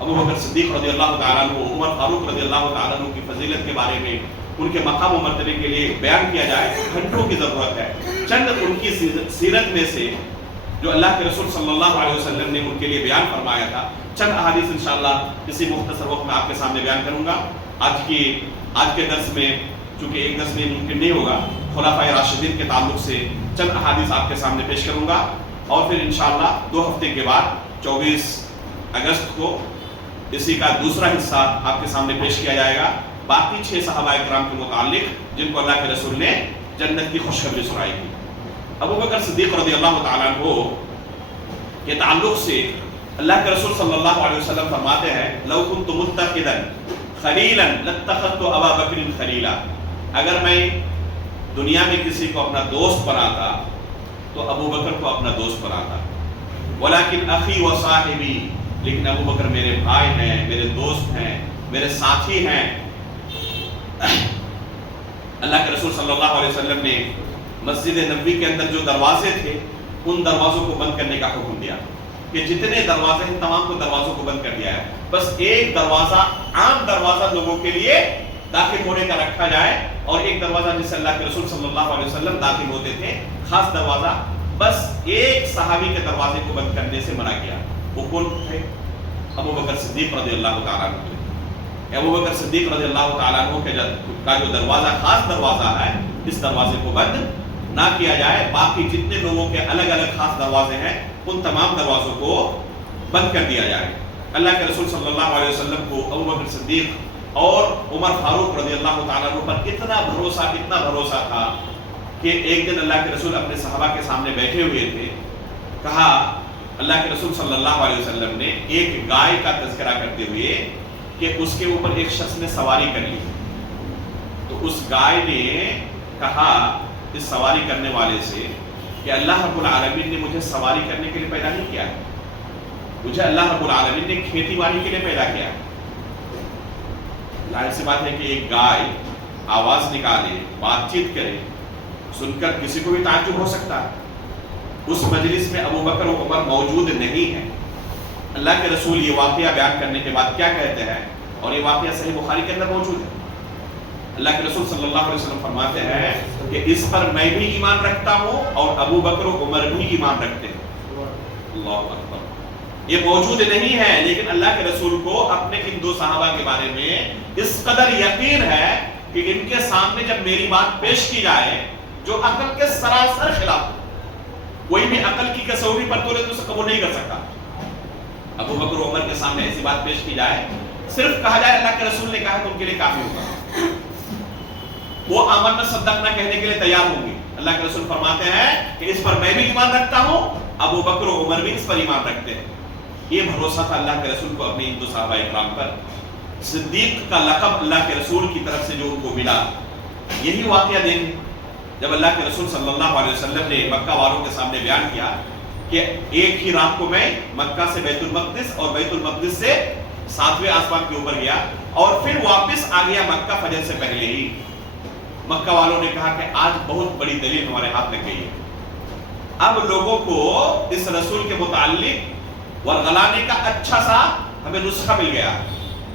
ابو بکر صدیق رضی اللہ تعالیٰ عنہ، عمر فاروق رضی اللہ تعالیٰ عنہ کی فضیلت کے بارے میں ان کے مقام و مرتبے کے لیے بیان کیا جائے گھنٹوں کی ضرورت ہے۔ چند ان کی سیرت میں سے جو اللہ کے رسول صلی اللہ علیہ وسلم نے ان کے لیے بیان فرمایا تھا، چند احادیث انشاءاللہ اسی مختصر وقت میں آپ کے سامنے بیان کروں گا۔ آج کے درس میں چونکہ ایک درس میں ممکن نہیں ہوگا، خلفائے راشدین کے تعلق سے چند احادیث آپ کے سامنے پیش کروں گا، اور پھر انشاءاللہ 2 ہفتے کے بعد 24 اگست کو اسی کا دوسرا حصہ آپ کے سامنے پیش کیا جائے گا، باقی 6 صحابہ کرام کے متعلق جن کو اللہ کے رسول نے جنت کی خوشخبری سنائی تھی۔ ابو بکر صدیق رضی اللہ تعالیٰ عنہ کے تعلق سے اللہ کے رسول صلی اللہ علیہ وسلم فرماتے ہیں، لو كنت متخذا خلیلا لاتخذت ابا بکر خلیلا، اگر میں دنیا میں کسی کو اپنا دوست بناتا تو ابو بکر کو اپنا دوست بناتا، ولیکن اخی و صاحبی، لیکن ابو بکر میرے بھائی ہیں، میرے دوست ہیں، میرے ساتھی ہیں۔ اللہ کے رسول صلی اللہ علیہ وسلم نے مسجد نبوی کے اندر جو دروازے تھے ان دروازوں کو بند کرنے کا حکم دیا کہ جتنے دروازے ہیں تمام کو دروازوں کو بند کر دیا ہے، بس ایک دروازہ عام دروازہ لوگوں کے لیے داخل ہونے کا رکھا جائے، اور ایک دروازہ جس سے اللہ کے رسول صلی اللہ علیہ وسلم داخل ہوتے تھے، خاص دروازہ، بس ایک صحابی کے دروازے کو بند کرنے سے منع کیا۔ وہ کون تھے؟ ابو بکر صدیق رضی اللہ تعالیٰ عنہ۔ ابو بکر صدیق رضی اللہ تعالیٰ عنہ کا جو دروازہ خاص دروازہ ہے، اس دروازے کو بند نہ کیا جائے، باقی جتنے لوگوں کے الگ الگ خاص دروازے ہیں ان تمام دروازوں کو بند کر دیا جائے۔ اللہ کے رسول صلی اللہ علیہ وسلم کو ابو بکر صدیق اور عمر فاروق رضی اللہ تعالیٰ عنہ پر اتنا بھروسہ تھا کہ ایک دن اللہ کے رسول اپنے صحابہ کے سامنے بیٹھے ہوئے تھے، کہا اللہ کے رسول صلی اللہ علیہ وسلم نے ایک گائے کا تذکرہ کرتے ہوئے کہ اس کے اوپر ایک شخص نے سواری کر لی، تو اس گائے نے کہا اس سواری کرنے والے سے کہ اللہ رب العالمین نے مجھے سواری کرنے کے لیے پیدا نہیں کیا ہے، مجھے اللہ رب العالمین نے کھیتی باڑی کے لیے پیدا کیا ہے۔ ظاہر سی بات ہے کہ ایک گائے آواز نکالے، بات چیت کرے، سن کر کسی کو بھی تعجب ہو سکتا ہے۔ اس مجلس میں ابو بکر و عمر موجود نہیں ہیں۔ اللہ کے رسول یہ واقعہ بیان کرنے کے بعد کیا کہتے ہیں، اور یہ واقعہ صحیح بخاری کے اندر موجود ہے۔ اللہ کے رسول صلی اللہ علیہ وسلم فرماتے ہیں کہ اس پر میں بھی ایمان رکھتا ہوں اور ابو بکر و عمر بھی ایمان رکھتے ہیں۔ اللہ اکبر۔ یہ موجود نہیں ہے، لیکن اللہ کے رسول کو اپنے ان 2 صحابہ کے بارے میں اس قدر یقین ہے کہ ان کے سامنے جب میری بات پیش کی جائے جو عقل کے سراسر خلاف ہو، کوئی بھی عقل کی کسوٹی پر تولے تو اسے قبول نہیں کر سکتا، ابو بکر و عمر کے سامنے ایسی بات پیش کی جائے، صرف کہا جائے اللہ کے رسول نے کہا تو ان کے لیے کافی ہوگا، وہ آمنا صدقنا کہنے کے لیے تیار ہوں گے۔ اللہ کے رسول فرماتے ہیں کہ اس پر میں بھی ایمان رکھتا ہوں، ابو بکر و عمر بھی اس پر ایمان رکھتے ہیں۔ یہ بھروسہ تھا اللہ کے رسول کو اپنے ان 2 صحابہ اکرام پر۔ صدیق کا لقب اللہ کے رسول کی طرف سے جو ان کو ملا، یہی واقعہ دیکھیں جب اللہ کے رسول صلی اللہ علیہ وسلم نے مکہ والوں کے سامنے بیان کیا کہ ایک ہی رات کو میں مکہ سے بیت المقدس اور بیت المقدس سے 7ویں آسمان کے اوپر گیا اور پھر واپس آ گیا مکہ فجر سے پہلے ہی۔ مکہ والوں نے کہا کہ آج بہت بڑی دلیل ہمارے ہاتھ لگ گئی ہے، اب لوگوں کو اس رسول کے متعلق ورغلانے کا اچھا سا ہمیں نسخہ مل گیا۔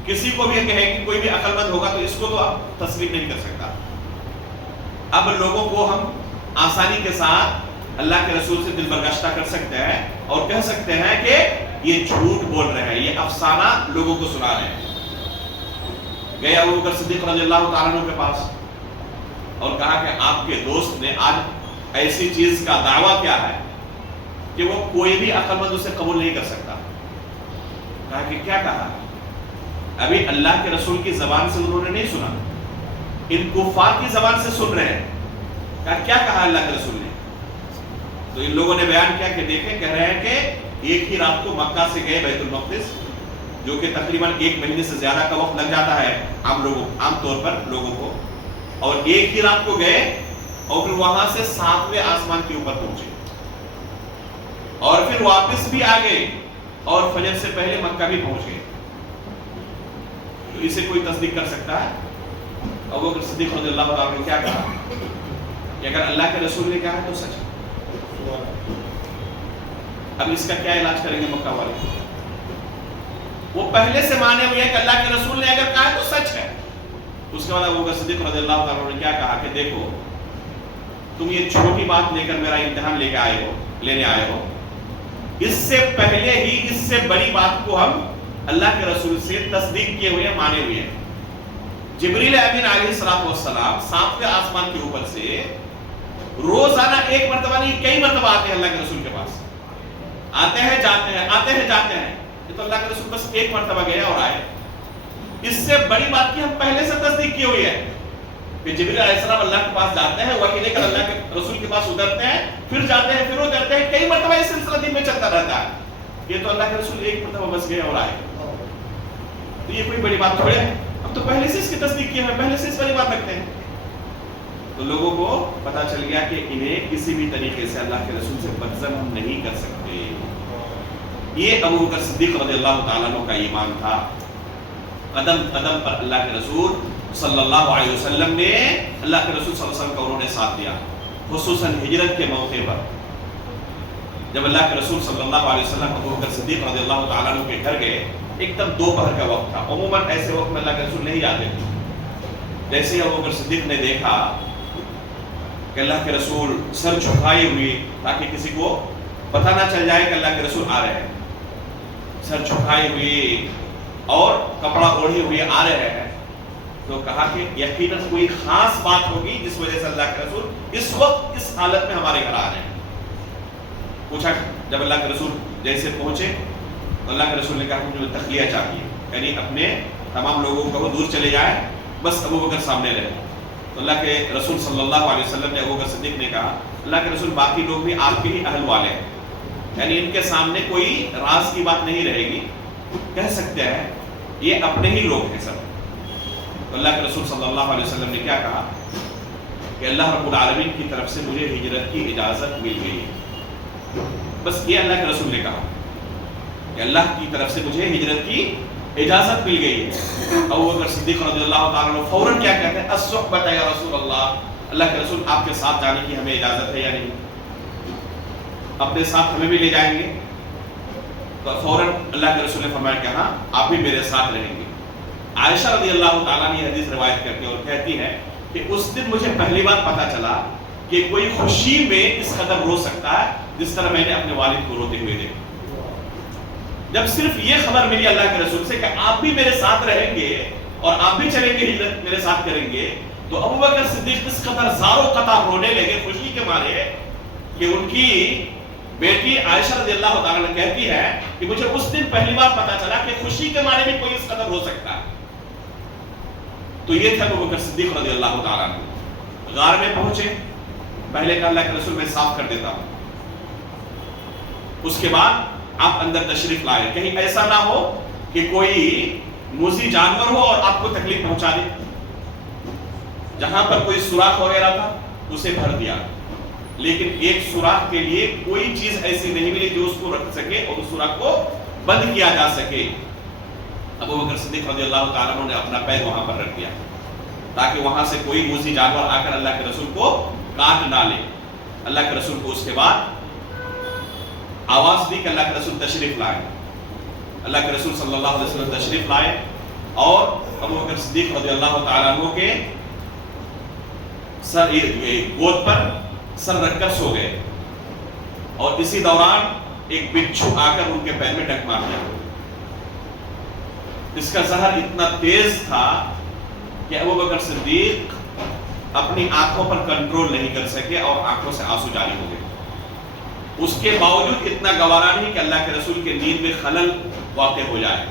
کسی کو بھی کہے کہ کوئی بھی عقل مند ہوگا تو اس کو تو اب تسلیم نہیں کر سکتا۔ اب لوگوں کو ہم آسانی کے ساتھ اللہ کے رسول سے دل برگشتہ کر سکتے ہیں اور کہہ سکتے ہیں کہ یہ جھوٹ بول رہے ہیں، یہ افسانہ لوگوں کو سنا رہے ہیں۔ گئے ابو بکر صدیق رضی اللہ تعالیٰ عنہ کے پاس اور کہا کہ آپ کے دوست نے آج ایسی چیز کا دعویٰ کیا ہے کہ وہ کوئی بھی عقل مند اسے قبول نہیں کر سکتا۔ کہا کہ کیا کہا؟ ابھی اللہ کے رسول کی زبان سے انہوں نے نہیں سنا، ان کفار کی زبان سے سن رہے ہیں۔ کہا کیا کہا اللہ کے رسول نے؟ تو ان لوگوں نے بیان کیا کہ دیکھیں، کہہ رہے ہیں کہ ایک ہی رات کو مکہ سے گئے بیت المقدس، جو کہ تقریباً 1 مہینے سے زیادہ کا وقت لگ جاتا ہے عام طور پر لوگوں کو، اور ایک ہی رات کو گئے اور پھر وہاں سے 7ویں آسمان کے اوپر پہنچے اور پھر واپس بھی آ گئے اور فجر سے پہلے مکہ بھی پہنچ گئے۔ تو اسے کوئی تصدیق کر سکتا ہے؟ ابو بکر صدیق رضی اللہ تعالیٰ نے کیا کہا کہ اگر اللہ کے رسول نے کہا ہے تو سچ ہے۔ اب اس کا کیا علاج کریں گے مکہ والے؟ وہ پہلے سے مانے ہوئے ہیں کہ اللہ کے رسول نے اگر کہا ہے تو سچ ہے، اس کے بعد ابو بکر صدیق رضی اللہ تعالیٰ عنہ نے کیا کہا کہ دیکھو تم یہ چھوٹی بات لے کر میرا امتحان لینے آئے ہو، اس سے پہلے ہی اس سے بڑی بات کو ہم اللہ کے رسول سے تصدیق کیے ہوئے مانے ہوئے ہیں۔ جبریل امین علیہ السلام 7ویں آسمان کے اوپر سے روزانہ ایک مرتبہ نہیں کئی مرتبہ آتے ہیں اللہ کے رسول کے پاس، آتے ہیں جاتے ہیں، آتے ہیں جاتے ہیں۔ یہ تو اللہ کے رسول بس ایک مرتبہ گئے اور آئے۔ اس سے بڑی بات کی ہم پہلے سے تصدیق کی ہوئی ہے کہ جبریل علیہ السلام اللہ کے پاس جاتے ہیں، وحی لے کر اللہ کے رسول کے پاس اترتے ہیں، پھر جاتے ہیں، پھر اترتے ہیں، کئی مرتبہ یہ سلسلہ دن میں چلتا رہتا ہے۔ یہ تو اللہ کے رسول ایک مرتبہ بس گئے اور آئے، تو یہ کوئی بڑی بات تھوڑی ہے، ہم تو پہلے سے اس کی تصدیق کی ہے، پہلے سے اس بڑی بات رکھتے ہیں۔ تو لوگوں کو پتا چل گیا کہ انہیں کسی بھی طریقے سے اللہ کے رسول سے بدظن ہم نہیں کر سکتے۔ یہ ابو بکر صدیق رضی اللہ تعالیٰ عنہ کا ایمان تھا۔ قدم قدم پر اللہ کے رسول صلی اللہ علیہ وسلم نے اللہ کے رسول صلی اللہ علیہ وسلم کا انہوں نے ساتھ دیا، خصوصاً ہجرت کے موقع پر جب اللہ کے رسول صلی اللہ علیہ وسلم ابو بکر صدیق رضی اللہ تعالیٰ عنہ کے گھر گئے۔ ایک دم دوپہر کا وقت تھا، عموماً ایسے وقت میں اللہ کے رسول نہیں جاتے تھے۔ جیسے ہی ابو بکر صدیق نے دیکھا کہ اللہ کے رسول سر جھکائے ہوئے تاکہ کسی کو پتہ نہ چل جائے کہ اللہ کے رسول آ رہے ہیں، سر جھکائے ہوئے اور کپڑا اوڑھے ہوئے آ رہے ہیں، تو کہا کہ یقیناً کوئی خاص بات ہوگی جس وجہ سے اللہ کے رسول اس وقت اس حالت میں ہمارے گھر آ رہے ہیں۔ پوچھا جب اللہ کے رسول جیسے پہنچے تو اللہ کے رسول نے کہا کہ مجھے تخلیہ چاہیے، یعنی اپنے تمام لوگوں کو دور چلے جائیں، بس ابو بکر سامنے رہے۔ تو اللہ کے رسول صلی اللہ علیہ وسلم نے ابو بکر صدیق نے کہا اللہ کے رسول باقی لوگ بھی آپ کے ہی اہل والے ہیں، یعنی ان کے سامنے کوئی راز کی بات نہیں رہے گی، کہہ سکتے ہیں یہ اپنے ہی لوگ ہیں سب۔ تو اللہ کے رسول صلی اللہ علیہ وسلم نے کیا کہا کہ اللہ رب العالمین کی طرف سے مجھے ہجرت کی اجازت مل گئی ہے۔ بس یہ اللہ کے رسول نے کہا کہ اللہ کی طرف سے مجھے ہجرت کی اجازت مل گئی ہے۔ ابو بکر صدیق رضی اللہ تعالیٰ عنہ فوراً کیا کہتے ہیں الصحبۃ یا رسول اللہ کے رسول آپ کے ساتھ جانے کی ہمیں اجازت ہے یا نہیں، اپنے ساتھ ہمیں بھی لے جائیں گے؟ تو فوراً اللہ کے رسول نے فرمایا کہ ہاں آپ بھی میرے ساتھ رہیں گے۔ عائشہ رضی اللہ تعالیٰ نے یہ حدیث روایت کرتی ہے اور کہتی ہے کہ اس دن مجھے پہلی بار پتا چلا کہ کوئی خوشی میں اس قدر رو سکتا ہے جس طرح میں نے اپنے والد کو روتے ہوئے دیکھا۔ جب صرف یہ خبر ملی اللہ کے رسول سے کہ آپ بھی میرے ساتھ رہیں گے اور آپ بھی چلیں گے ہجرت میرے ساتھ کریں گے، تو ابو بکر صدیق اس قدر زار و قطع رونے لگے خوشی کے مارے کہ ان کی بیٹی عائشہ رضی اللہ تعالیٰ نے کہتی ہے کہ مجھے اس دن پہلی بار پتا چلا کہ خوشی کے مارے بھی کوئی اس قدر رو سکتا ہے۔ تو یہ تھا ابو بکر صدیق رضی اللہ تعالیٰ عنہ۔ غار میں پہنچے، پہلے کہ اللہ کے رسول میں صاف کر دیتا ہوں، اس کے بعد آپ اندر تشریف لائے، کہیں ایسا نہ ہو کہ کوئی موذی جانور ہو اور آپ کو تکلیف پہنچا دے۔ جہاں پر کوئی سوراخ وغیرہ تھا اسے بھر دیا، لیکن ایک سوراخ کے لیے کوئی چیز ایسی نہیں ملی جو اس کو رکھ سکے اور اس سوراخ کو بند کیا جا سکے۔ ابو بکر صدیق رضی اللہ تعالیٰ عنہ نے اپنا پیر وہاں پر رکھ دیا تاکہ وہاں سے کوئی موذی جانور آ کر اللہ کے رسول کو کاٹ نہ لے۔ اللہ کے رسول کو اس کے بعد آواز دی کہ اللہ کے رسول تشریف لائے۔ اللہ کے رسول صلی اللہ علیہ وسلم تشریف لائے اور ابو بکر صدیق رضی اللہ تعالیٰ عنہ کے سر گود پر سر رکھ کر سو گئے، اور اسی دوران ایک بچھو آ کر ان کے پیر میں ڈنک مار دیا۔ اس کا زہر اتنا تیز تھا کہ ابو بکر صدیق اپنی آنکھوں پر کنٹرول نہیں کر سکے اور آنکھوں سے آنسو جاری ہو گئے۔ اس کے باوجود اتنا گوارا نہیں کہ اللہ کے رسول کے نیند میں خلل واقع ہو جائے،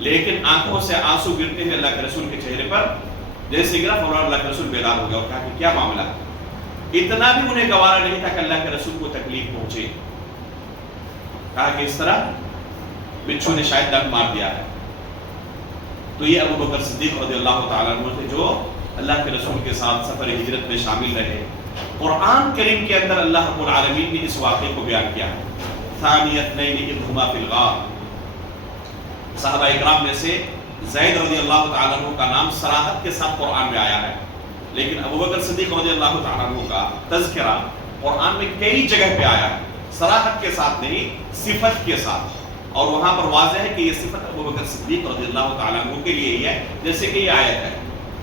لیکن آنکھوں سے آنسو گرتے ہوئے اللہ کے رسول کے چہرے پر جیسے گرا، فوراً اللہ کے رسول بیدار ہو گیا اور کہا کہ کیا معاملہ؟ اتنا بھی انہیں گوارا نہیں تھا کہ اللہ کے رسول کو تکلیف پہنچے۔ کہا کہ اس طرح بچھو نے شاید ڈنک مار دیا ہے۔ تو یہ ابو بکر صدیق رضی اللہ تعالیٰ عنہ تھے جو اللہ کے رسول کے ساتھ سفر ہجرت میں شامل رہے۔ قرآن کریم کے اندر اللہ رب العالمین نے اس واقعے کو بیان کیا ہے۔ ثانی اثنین اذ ہما فی الغار، صحابہ اکرام میں سے زید رضی اللہ تعالیٰ عنہ کا نام صراحت کے ساتھ قرآن میں آیا ہے، لیکن ابو بکر صدیق رضی اللہ تعالیٰ عنہ کا تذکرہ قرآن میں کئی جگہ پہ آیا ہے، صراحت کے ساتھ نہیں، صفت کے ساتھ، اور وہاں پر واضح ہے کہ یہ صفت ابو بکر صدیق رضی اللہ تعالیٰ عنہ کے لیے ہی ہے، جیسے کہ یہ آیت ہے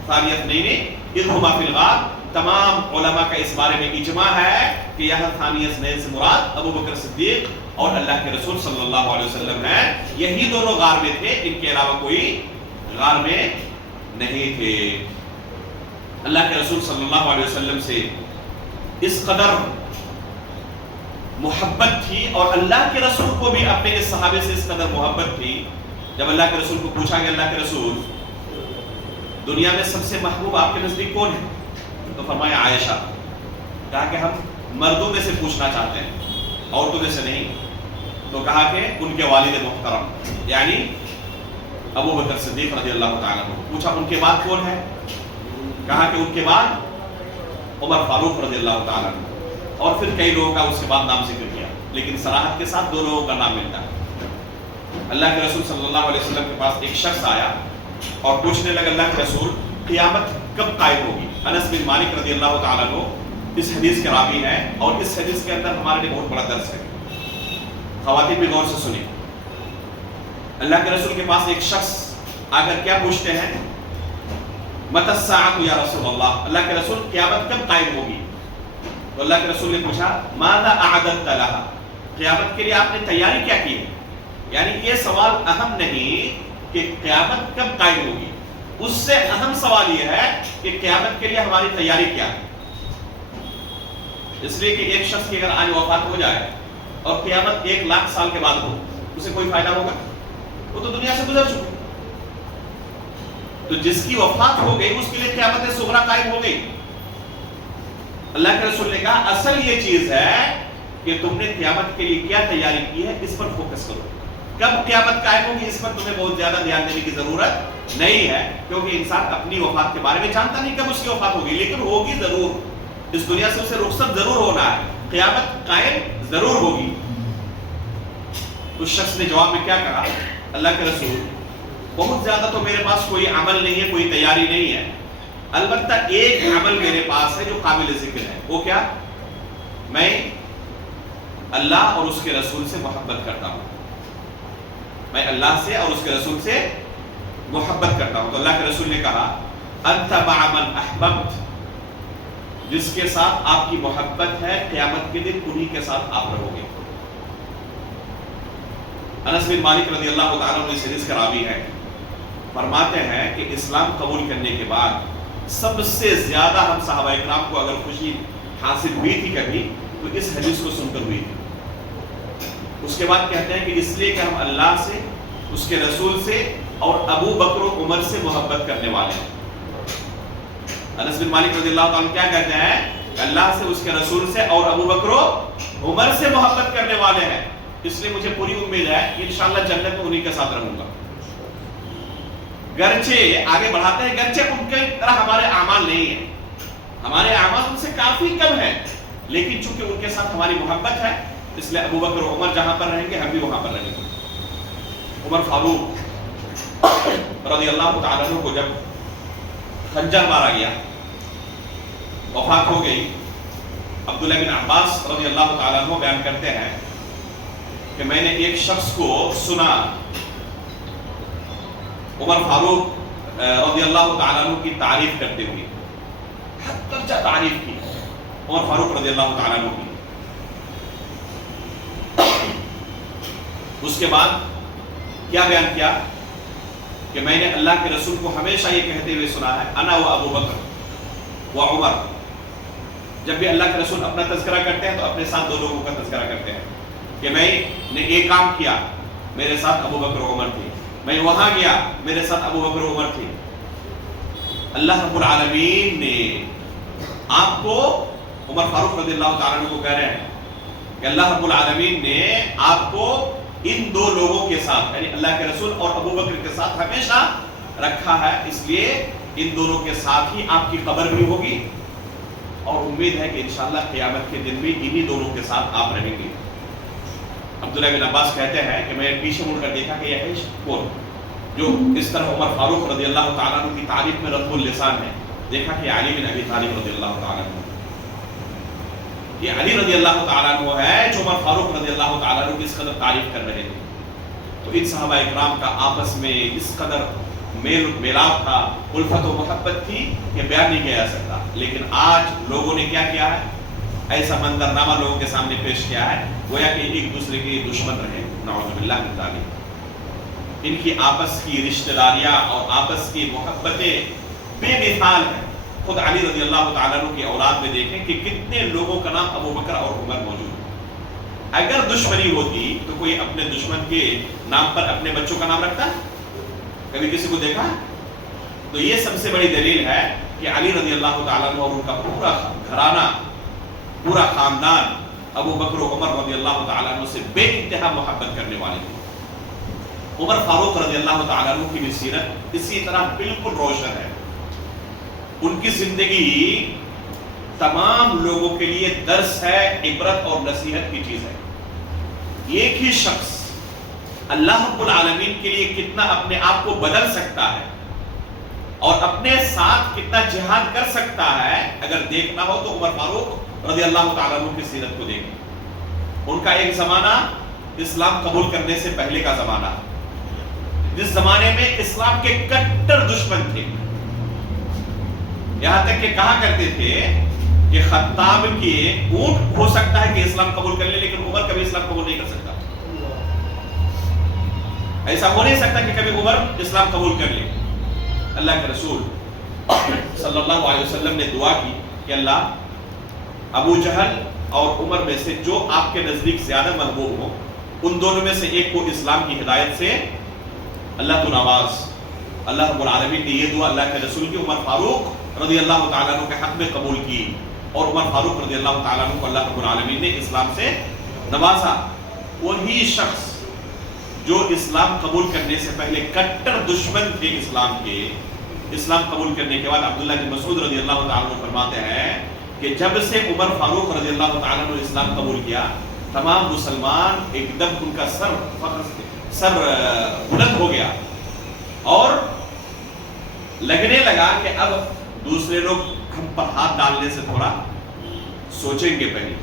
ثانی اثنین اذ ہما فی الغار. تمام علماء کا اس بارے میں اجماع ہے کہ یہاں ثانی اثنین سے مراد ابو بکر صدیق اور اللہ کے رسول صلی اللہ علیہ وسلم ہیں. یہی دونوں غار میں تھے، ان کے علاوہ کوئی غار میں نہیں تھے. اللہ کے رسول صلی اللہ علیہ وسلم سے اس قدر محبت تھی اور اللہ کے رسول کو بھی اپنے اس صحابے سے اس قدر محبت تھی. جب اللہ کے رسول کو پوچھا کہ اللہ کے رسول دنیا میں سب سے محبوب آپ کے نزدیک کون ہے، تو فرمایا عائشہ. کہا کہ ہم مردوں میں سے پوچھنا چاہتے ہیں، عورتوں میں سے نہیں. تو کہا کہ ان کے والد محترم یعنی ابو بکر صدیق رضی اللہ تعالیٰ عنہ. پوچھا ان کے بعد کون ہے، کہا کہ ان کے بعد عمر فاروق رضی اللہ تعالیٰ عنہ. اور پھر کئی لوگوں کا اس کے بعد نام ذکر کیا، لیکن صراحت کے ساتھ دو لوگوں کا نام ملتا ہے. اللہ کے رسول صلی اللہ علیہ وسلم کے پاس ایک شخص آیا اور پوچھنے لگا اللہ کے رسول قیامت کب قائم ہوگی. انس بن مالک رضی اللہ تعالیٰ عنہ اس حدیث کے راوی ہیں اور اس حدیث کے اندر ہمارے لیے بہت بڑا درس ہے. خواتین بھی غور سے سنیں. اللہ کے رسول کے پاس ایک شخص آ کر کیا پوچھتے ہیں، متی الساعۃ یا رسول اللہ، اللہ کے رسول قیامت کب قائم ہوگی. تو اللہ کے رسول نے پوچھا ماذا اعددت لها، قیامت کے لیے آپ نے تیاری کیا کی ہے. یعنی یہ سوال اہم نہیں کہ قیامت کب قائم ہوگی، اس سے اہم سوال یہ ہے کہ قیامت کے لیے ہماری تیاری کیا ہے. اس لیے کہ ایک شخص کی اگر آج وفات ہو جائے اور قیامت 1,00,000 سال کے بعد ہو، اسے کوئی فائدہ ہوگا؟ وہ تو دنیا سے گزر چکے. تو جس کی وفات ہو گئی اس کے لیے قیامت صغریٰ قائم ہو گئی. اللہ کے رسول نے کہا اصل یہ چیز ہے کہ تم نے قیامت کے لیے کیا تیاری کی ہے، اس پر فوکس کرو. کب قیامت قائم ہوگی اس پر تمہیں بہت زیادہ دھیان دینے کی ضرورت نہیں ہے، کیونکہ انسان اپنی وفات کے بارے میں جانتا نہیں کب اس کی وفات ہوگی، لیکن ہوگی ضرور. اس دنیا سے اسے رخصت ضرور ہونا ہے، قیامت قائم ضرور ہوگی. اس شخص نے جواب میں کیا کہا، اللہ کے رسول بہت زیادہ تو میرے پاس کوئی عمل نہیں ہے، کوئی تیاری نہیں ہے، البتہ ایک عمل میرے پاس ہے جو قابل ذکر ہے. وہ کیا؟ میں اللہ اور اس کے رسول سے محبت کرتا ہوں. میں اللہ سے اور اس کے رسول سے محبت کرتا ہوں. تو اللہ کے رسول نے کہا انت مع من احببت، جس کے ساتھ آپ کی محبت ہے قیامت کے دن انہی کے ساتھ آپ رہو گے. انس بن مالک رضی اللہ تعالیٰ عنہ اس حدیث کا راوی ہے. فرماتے ہیں کہ اسلام قبول کرنے کے بعد سب سے زیادہ ہم صحابہ اکرام کو اگر خوشی حاصل ہوئی تھی کبھی تو اس حدیث کو سن کر ہوئی تھی. اس کے بعد کہتے ہیں کہ اس لیے کہ ہم اللہ سے، اس کے رسول سے اور ابو بکر و عمر سے محبت کرنے والے ہیں. انس بن مالک رضی اللہ تعالیٰ کیا کہتے ہیں، اللہ سے، اس کے رسول سے اور ابو بکر و عمر سے محبت کرنے والے ہیں. اس لیے مجھے پوری امید ہے کہ انشاءاللہ جنت میں انہی کے ساتھ رہوں گا. گرچہ آگے بڑھاتے ہیں، گرچہ ان کی طرح ہمارے اعمال نہیں ہیں، ہمارے اعمال ان سے کافی کم ہیں، لیکن چونکہ ان کے ساتھ ہماری محبت ہے اس لیے ابو بکر و عمر جہاں پر رہیں گے ہم بھی وہاں پر رہیں گے. عمر فاروق رضی اللہ تعالیٰ عنہ کو جب خنجر مارا گیا، وفات ہو گئی، عبداللہ بن عباس رضی اللہ تعالیٰ عنہ بیان کرتے ہیں کہ میں نے ایک شخص کو سنا عمر فاروق رضی اللہ تعالیٰ عنہ کی تعریف کرتے ہوئے، حد درجہ تعریف کی عمر فاروق رضی اللہ تعالیٰ عنہ کی. اس کے بعد کیا بیان کیا کہ میں نے اللہ کے رسول کو ہمیشہ یہ کہتے ہوئے سنا ہے، انا و ابو بکر و عمر. جب بھی اللہ کے رسول اپنا تذکرہ کرتے ہیں تو اپنے ساتھ دو لوگوں کا تذکرہ کرتے ہیں کہ میں نے ایک کام کیا، میرے ساتھ ابو بکر و عمر تھے، میں وہاں گیا، میرے ساتھ ابو بکر و عمر تھے. اللہ رب العالمین نے آپ کو، عمر فاروق رضی اللہ تعالیٰ عنہ کو کہہ رہے ہیں کہ اللہ رب العالمین نے آپ کو ان دو لوگوں کے ساتھ یعنی اللہ کے رسول اور ابو بکر کے ساتھ ہمیشہ رکھا ہے، اس لیے ان دونوں کے ساتھ ہی آپ کی قبر بھی ہوگی اور امید ہے کہ انشاءاللہ قیامت کے دن بھی انہی دونوں کے ساتھ آپ رہیں گے. عبداللہ بن عباس کہتے ہیں کہ میں پیچھے مڑ کر دیکھا کہ یہ ہے کون جو اس طرح عمر فاروق رضی اللہ تعالیٰ عنہ کی تعریف میں رطب اللسان ہے. دیکھا کہ علی بن ابی طالب رضی اللہ تعالیٰ عنہ، یہ علی رضی اللہ تعالیٰ عنہ ہے جو عمر فاروق رضی اللہ تعالیٰ عنہ کی اس قدر تعریف کر رہے تھے. تو ان صحابہ اکرام کا آپس میں اس قدر میل میلاپ تھا، الفت و محبت تھی، یہ بیان نہیں کیا جا سکتا. لیکن آج لوگوں نے کیا کیا ہے؟ ایسا منظرنامہ لوگوں کے سامنے پیش کیا ہے گویا کہ ایک دوسرے کے دشمن رہے. نعوذ باللہ من ذالک. ان کی آپس کی رشتہ داریاں اور آپس کی محبتیں بے مثال ہیں. خود علی رضی اللہ تعالیٰ عنہ کی اولاد میں دیکھیں کہ کتنے لوگوں کا نام ابو بکر اور عمر موجود ہے. اگر دشمنی ہوتی تو کوئی اپنے دشمن کے نام پر اپنے بچوں کا نام رکھتا؟ کبھی کسی کو دیکھا؟ تو یہ سب سے بڑی دلیل ہے کہ علی رضی اللہ تعالیٰ عنہ اور ان کا پورا گھرانہ، پورا خاندان ابو بکر و عمر رضی اللہ تعالیٰ عنہ سے بے انتہا محبت کرنے والے تھے. عمر فاروق رضی اللہ تعالیٰ عنہ کی بھی سیرت اسی طرح بالکل روشن ہے. ان کی زندگی تمام لوگوں کے لیے درس ہے، عبرت اور نصیحت کی چیز ہے. ایک ہی شخص اللہ رب العالمین کے لیے کتنا اپنے آپ کو بدل سکتا ہے اور اپنے ساتھ کتنا جہاد کر سکتا ہے، اگر دیکھنا ہو تو عمر فاروق رضی اللہ تعالیٰ عنہ کی سیرت کو دیکھیں. ان کا ایک زمانہ اسلام قبول کرنے سے پہلے کا زمانہ، جس زمانے میں اسلام کے کٹر دشمن تھے. یہاں تک کہ کہا کرتے تھے کہ خطاب کے اونٹ ہو سکتا ہے کہ اسلام قبول کر لے لیکن عمر کبھی اسلام قبول نہیں کر سکتا. ایسا ہو نہیں سکتا کہ کبھی عمر اسلام قبول کر لے. اللہ کے رسول صلی اللہ علیہ وسلم نے دعا کی کہ اللہ ابو جہل اور عمر میں سے جو آپ کے نزدیک زیادہ محبوب ہو ان دونوں میں سے ایک کو اسلام کی ہدایت سے اللہ تو نواز. اللہ رب العالمین نے یہ دعا اللہ کے رسول کی عمر فاروق رضی اللہ تعالیٰ عنہ کے حق میں قبول کی اور عمر فاروق رضی اللہ تعالیٰ عنہ کو اللہ رب العالمین نے اسلام سے نوازا. وہی شخص جو اسلام قبول کرنے سے پہلے کٹر دشمن تھے اسلام کے، اسلام قبول کرنے کے بعد عبداللہ بن مسعود رضی اللہ تعالیٰ عنہ فرماتے ہیں کہ جب سے عمر فاروق رضی اللہ تعالیٰ عنہ اسلام قبول کیا تمام مسلمان ایک دم ان کا سر بلند ہو گیا اور لگنے لگا کہ اب دوسرے لوگ ہم پر ہاتھ ڈالنے سے تھوڑا سوچیں گے پہلے،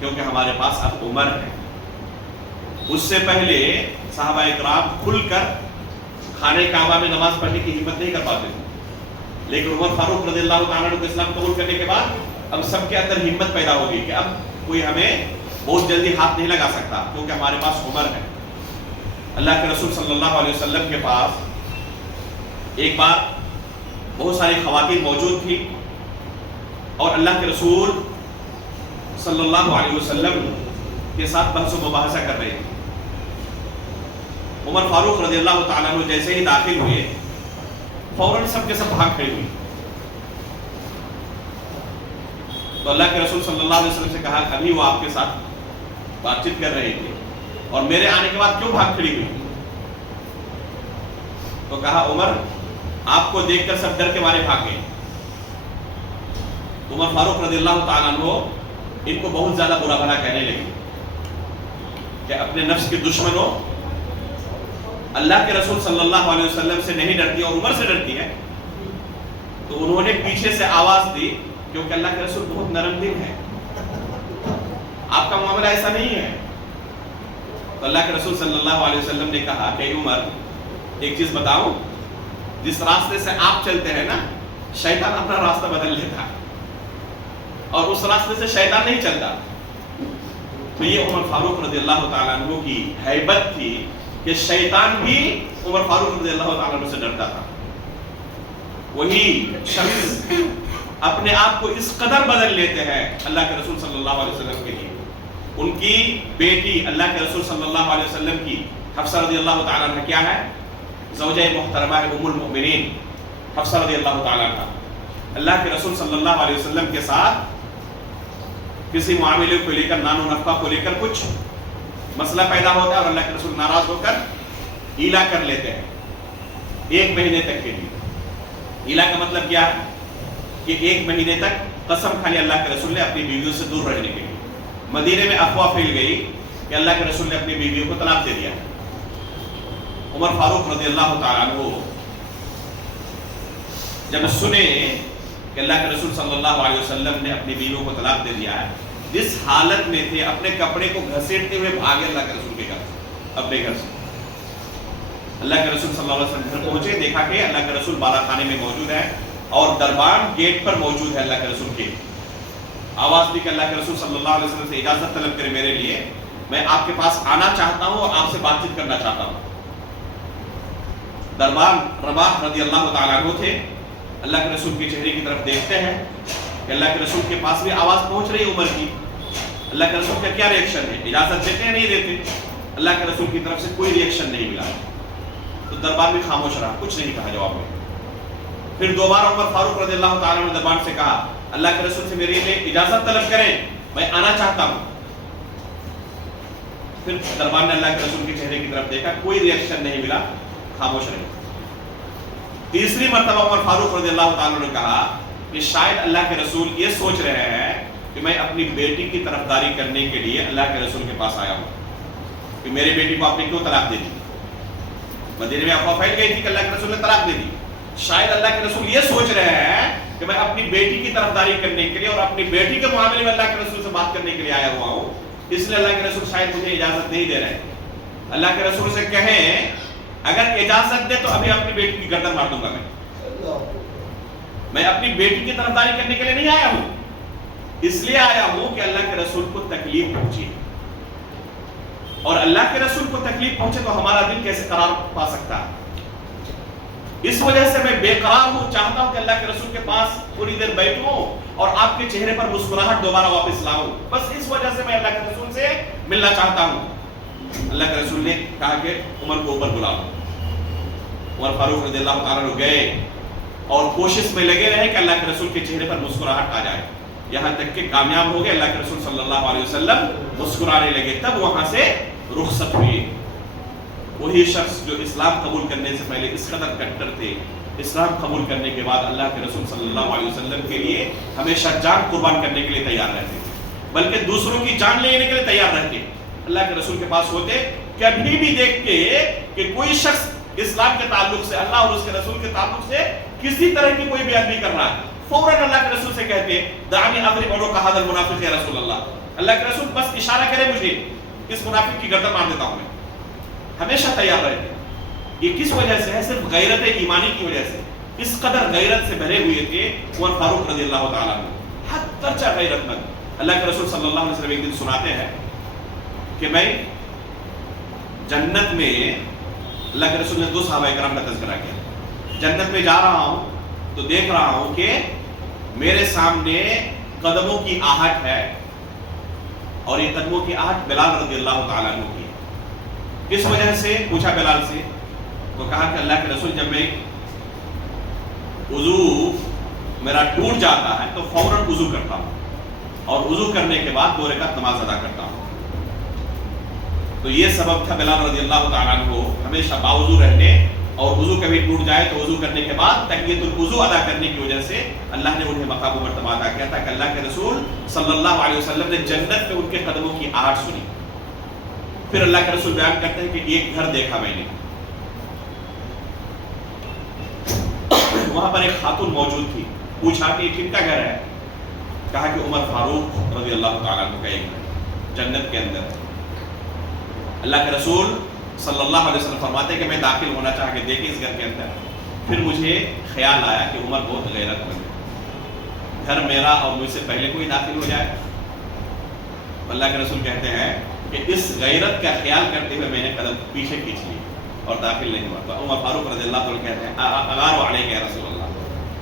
کیونکہ ہمارے پاس اب عمر ہے. اس سے پہلے صحابہ اکرام کھل کر خانہ کعبہ میں نماز پڑھنے کی ہمت نہیں کر پاتے تھے، لیکن عمر فاروق رضی اللہ تعالیٰ عنہ کو اسلام قبول کرنے کے بعد اب سب کے اندر ہمت پیدا ہوگی کہ اب کوئی ہمیں بہت جلدی ہاتھ نہیں لگا سکتا کیونکہ ہمارے پاس عمر ہے. اللہ کے رسول صلی اللہ علیہ وسلم کے پاس ایک بار بہت ساری خواتین موجود تھی اور اللہ کے رسول صلی اللہ علیہ وسلم کے ساتھ بحث و مباحثہ کر رہے تھے. عمر فاروق رضی اللہ تعالیٰ عنہ جیسے ہی داخل ہوئے فوراً سب کے سب بھاگ کھڑے ہوئے. تو اللہ کے رسول صلی اللہ علیہ وسلم سے کہا ابھی وہ آپ کے ساتھ بات چیت کر رہے تھے اور میرے آنے کے بعد کیوں بھاگ کھڑی ہوئی؟ تو کہا عمر آپ کو دیکھ کر سب ڈر کے مارے بھاگ گئے. عمر فاروق رضی اللہ تعالیٰ عنہ ان کو بہت زیادہ برا بھلا کہنے لگے کہ اپنے نفس کے دشمنوں اللہ کے رسول صلی اللہ علیہ وسلم سے نہیں ڈرتی اور عمر سے ڈرتی ہے. تو انہوں نے پیچھے سے آواز دی کیونکہ اللہ کے رسول بہت نرم دل ہے، آپ کا معاملہ ایسا نہیں ہے. تو اللہ کے رسول صلی اللہ علیہ وسلم نے کہا کہ عمر ایک چیز بتاؤں، جس راستے سے آپ چلتے ہیں نا شیطان اپنا راستہ بدل لیتا اور اس راستے سے شیطان نہیں چلتا. تو یہ عمر فاروق رضی اللہ تعالیٰ عنہ کی ہیبت تھی کہ شیطان بھی عمر فاروق رضی اللہ تعالیٰ عنہ سے ڈرتا تھا. وہی شخص اپنے آپ کو اس قدر بدل لیتے ہیں اللہ کے رسول صلی اللہ علیہ وسلم کے لیے. ان کی بیٹی اللہ کے رسول صلی اللہ علیہ وسلم کی حفصہ رضی اللہ تعالیٰ عنہ کیا ہے؟ زوجہ محترمہ ام المؤمنین حفصہ رضی اللہ تعالیٰ عنہ. اللہ کے رسول صلی اللہ علیہ وسلم کے ساتھ کسی معاملے کو لے کر، نان و نفقہ کو لے کر کچھ مسئلہ پیدا ہوتا ہے اور اللہ کے رسول ناراض ہو کر ایلا کر لیتے ہیں 1 مہینے تک کے لیے. ایلا کا مطلب کیا ہے کہ 1 مہینے تک قسم کھا لی اللہ کے رسول نے اپنی بیویوں سے دور رہنے کے لیے. مدینے میں افواہ پھیل گئی کہ اللہ کے رسول نے اپنی بیویوں کو طلاق دے دیا. عمر فاروق رضی اللہ تعالیٰ عنہ جب سنے کہ اللہ کے رسول صلی اللہ علیہ وسلم نے اپنی بیویوں کو طلاق دے دیا ہے، جس حالت میں تھے اپنے کپڑے کو گھسیٹتے ہوئے بھاگے اللہ کے رسول کے گھر، اپنے گھر سے. اللہ کے رسول صلی اللہ علیہ وسلم گھر پہنچے، دیکھا کہ اللہ کے رسول بالا خانے میں موجود ہے اور دربان گیٹ پر موجود ہے اللہ کے رسول کے. آواز دی کہ اللہ کے رسول صلی اللہ علیہ وسلم سے اجازت طلب کرے میرے لیے، میں آپ کے پاس آنا چاہتا ہوں اور آپ سے بات چیت کرنا چاہتا ہوں. دربان رباح رضی اللہ تعالیٰ عنہ تھے، اللہ کے رسول کے چہرے کی طرف دیکھتے ہیں کہ اللہ کے رسول کے پاس بھی آواز پہنچ رہی ہے عمر کی. اللہ کے رسول کا کیا ری ایکشن ہے، اجازت دیتے ہیں نہیں دیتے؟ اللہ کے رسول کی طرف سے کوئی ری ایکشن نہیں ملا. تو دربار بھی خاموش رہا، کچھ نہیں کہا جواب میں. پھر دوبارہ عمر فاروق رضی اللہ تعالیٰ عنہ دربار سے کہا اللہ کے رسول سے میرے لیے اجازت طلب کریں، میں آنا چاہتا ہوں. پھر دربار نے اللہ کے رسول کے چہرے کی طرف دیکھا، کوئی ری ایکشن نہیں ملا، خاموش رہے. تیسری مرتبہ عمر فاروق رضی اللہ تعالیٰ عنہ نے کہا کہ شاید اللہ کے رسول یہ سوچ رہے ہیں کہ میں اپنی بیٹی کی طرفداری کرنے کے لیے اللہ کے رسول کے پاس آیا ہوں کہ میری بیٹی کو آپ نے کیوں طلاق دے دی. مدینے میں افواہ پھیل گئی تھی کہ اللہ کے رسول نے طلاق دے دی. شاید اللہ کے رسول یہ سوچ رہے ہیں کہ میں اپنی بیٹی کی طرفداری کرنے کے لیے اور اپنی بیٹی کے معاملے میں اللہ کے رسول سے بات کرنے کے لیے آیا ہوا ہوں، اس لیے اللہ کے رسول شاید مجھے اجازت نہیں دے رہے. اللہ کے رسول سے کہیں اگر اجازت دے تو ابھی اپنی بیٹی کی گردن مار دوں گا. میں اپنی بیٹی کی طرفداری کرنے کے لیے نہیں آیا ہوں، اس لیے آیا ہوں کہ اللہ کے رسول کو تکلیف پہنچی، اور اللہ کے رسول کو تکلیف پہنچے تو ہمارا دل کیسے قرار پا سکتا ہے. اس وجہ سے میں بے قرار ہوں، چاہتا ہوں کہ اللہ کے رسول کے پاس پوری دیر بیٹھوں اور آپ کے چہرے پر مسکراہٹ دوبارہ واپس لاؤں. بس اس وجہ سے میں اللہ کے رسول سے ملنا چاہتا ہوں. اللہ کے رسول نے کہا کہ عمر کو اوپر بلا لو. عمر فاروق رضی اللہ تعالیٰ عنہ گئے اور کوشش میں لگے رہے کہ اللہ کے رسول کے چہرے پر مسکراہٹ آ جائے، یہاں تک کہ کامیاب ہو گئے. اللہ کے رسول صلی اللہ علیہ وسلم مسکرانے لگے، تب وہاں سے رخصت ہوئی. وہی شخص جو اسلام قبول کرنے سے پہلے اس قدر کٹر تھے، اسلام قبول کرنے کے بعد اللہ کے رسول صلی اللہ علیہ وسلم کے لیے ہمیشہ جان قربان کرنے کے لیے تیار رہتے، بلکہ دوسروں کی جان لینے کے لیے تیار رہتے. اللہ کے رسول کے پاس ہوتے، کبھی بھی دیکھتے کہ کوئی شخص اسلام کے تعلق سے، اللہ اور اس کے رسول کے تعلق سے کسی طرح کی کوئی بیان نہیں کر رہا ہے، فوراً اللہ کے رسول سے کہتے دعنی اضرب عنق ھذا المنافق یا رسول اللہ. اللہ کے رسول بس اشارہ کرے مجھے، اس منافق کی گردن مار دیتا ہوں. میں ہمیشہ تیار رہتے. یہ کس وجہ سے ہے؟ صرف غیرت ایمانی کی وجہ سے. اس قدر غیرت سے بھرے ہوئے تھے عمر فاروق رضی اللہ تعالیٰ عنہ، حد درجہ غیرت مند. اللہ کے رسول صلی اللہ علیہ وسلم ایک دن سناتے ہیں کہ میں جنت میں، اللہ کے رسول نے دو صحابہ کرام کا تذکرہ کیا، جنت میں جا رہا ہوں تو دیکھ رہا ہوں کہ میرے سامنے قدموں کی آہٹ ہے، اور یہ قدموں کی آہٹ بلال رضی اللہ تعالیٰ عنہ کی. کس وجہ سے؟ پوچھا بلال سے، وہ کہا کہ اللہ کے رسول جب میں وضو میرا ٹوٹ جاتا ہے تو فوراً وضو کرتا ہوں، اور وضو کرنے کے بعد 2 رکعت نماز ادا کرتا ہوں. تو یہ سبب تھا بلال رضی اللہ تعالیٰ عنہ کو ہمیشہ باوضو رہنے، اور وضو کبھی ٹوٹ جائے تو وضو کرنے کے بعد تحیۃ الوضو ادا کرنے کی وجہ سے اللہ نے انہیں مقام و مرتبہ عطا کیا تھا کہ اللہ کے رسول صلی اللہ علیہ وسلم نے جنت میں ان کے قدموں کی آہٹ سنی. پھر اللہ کے رسول بیان کرتے ہیں کہ ایک گھر دیکھا میں نے، وہاں پر ایک خاتون موجود تھی. پوچھا کہ یہ کن کا گھر ہے؟ کہا کہ عمر فاروق رضی اللہ تعالیٰ عنہ کا ایک گھر جنت کے اندر. اللہ کے رسول صلی اللہ علیہ وسلم فرماتے ہیں کہ میں داخل ہونا چاہ کے دیکھیں اس گھر کے اندر. پھر مجھے خیال آیا کہ عمر بہت غیرت مند ہے، گھر میرا اور مجھ سے پہلے کوئی داخل ہو جائے. اللہ کے رسول کہتے ہیں کہ اس غیرت کا خیال کرتے ہوئے میں نے قدم پیچھے کھینچ لی اور داخل نہیں ہوا. تو عمر فاروق رضی اللہ عنہ کہتے ہیں اغار علیک یا رسول اللہ،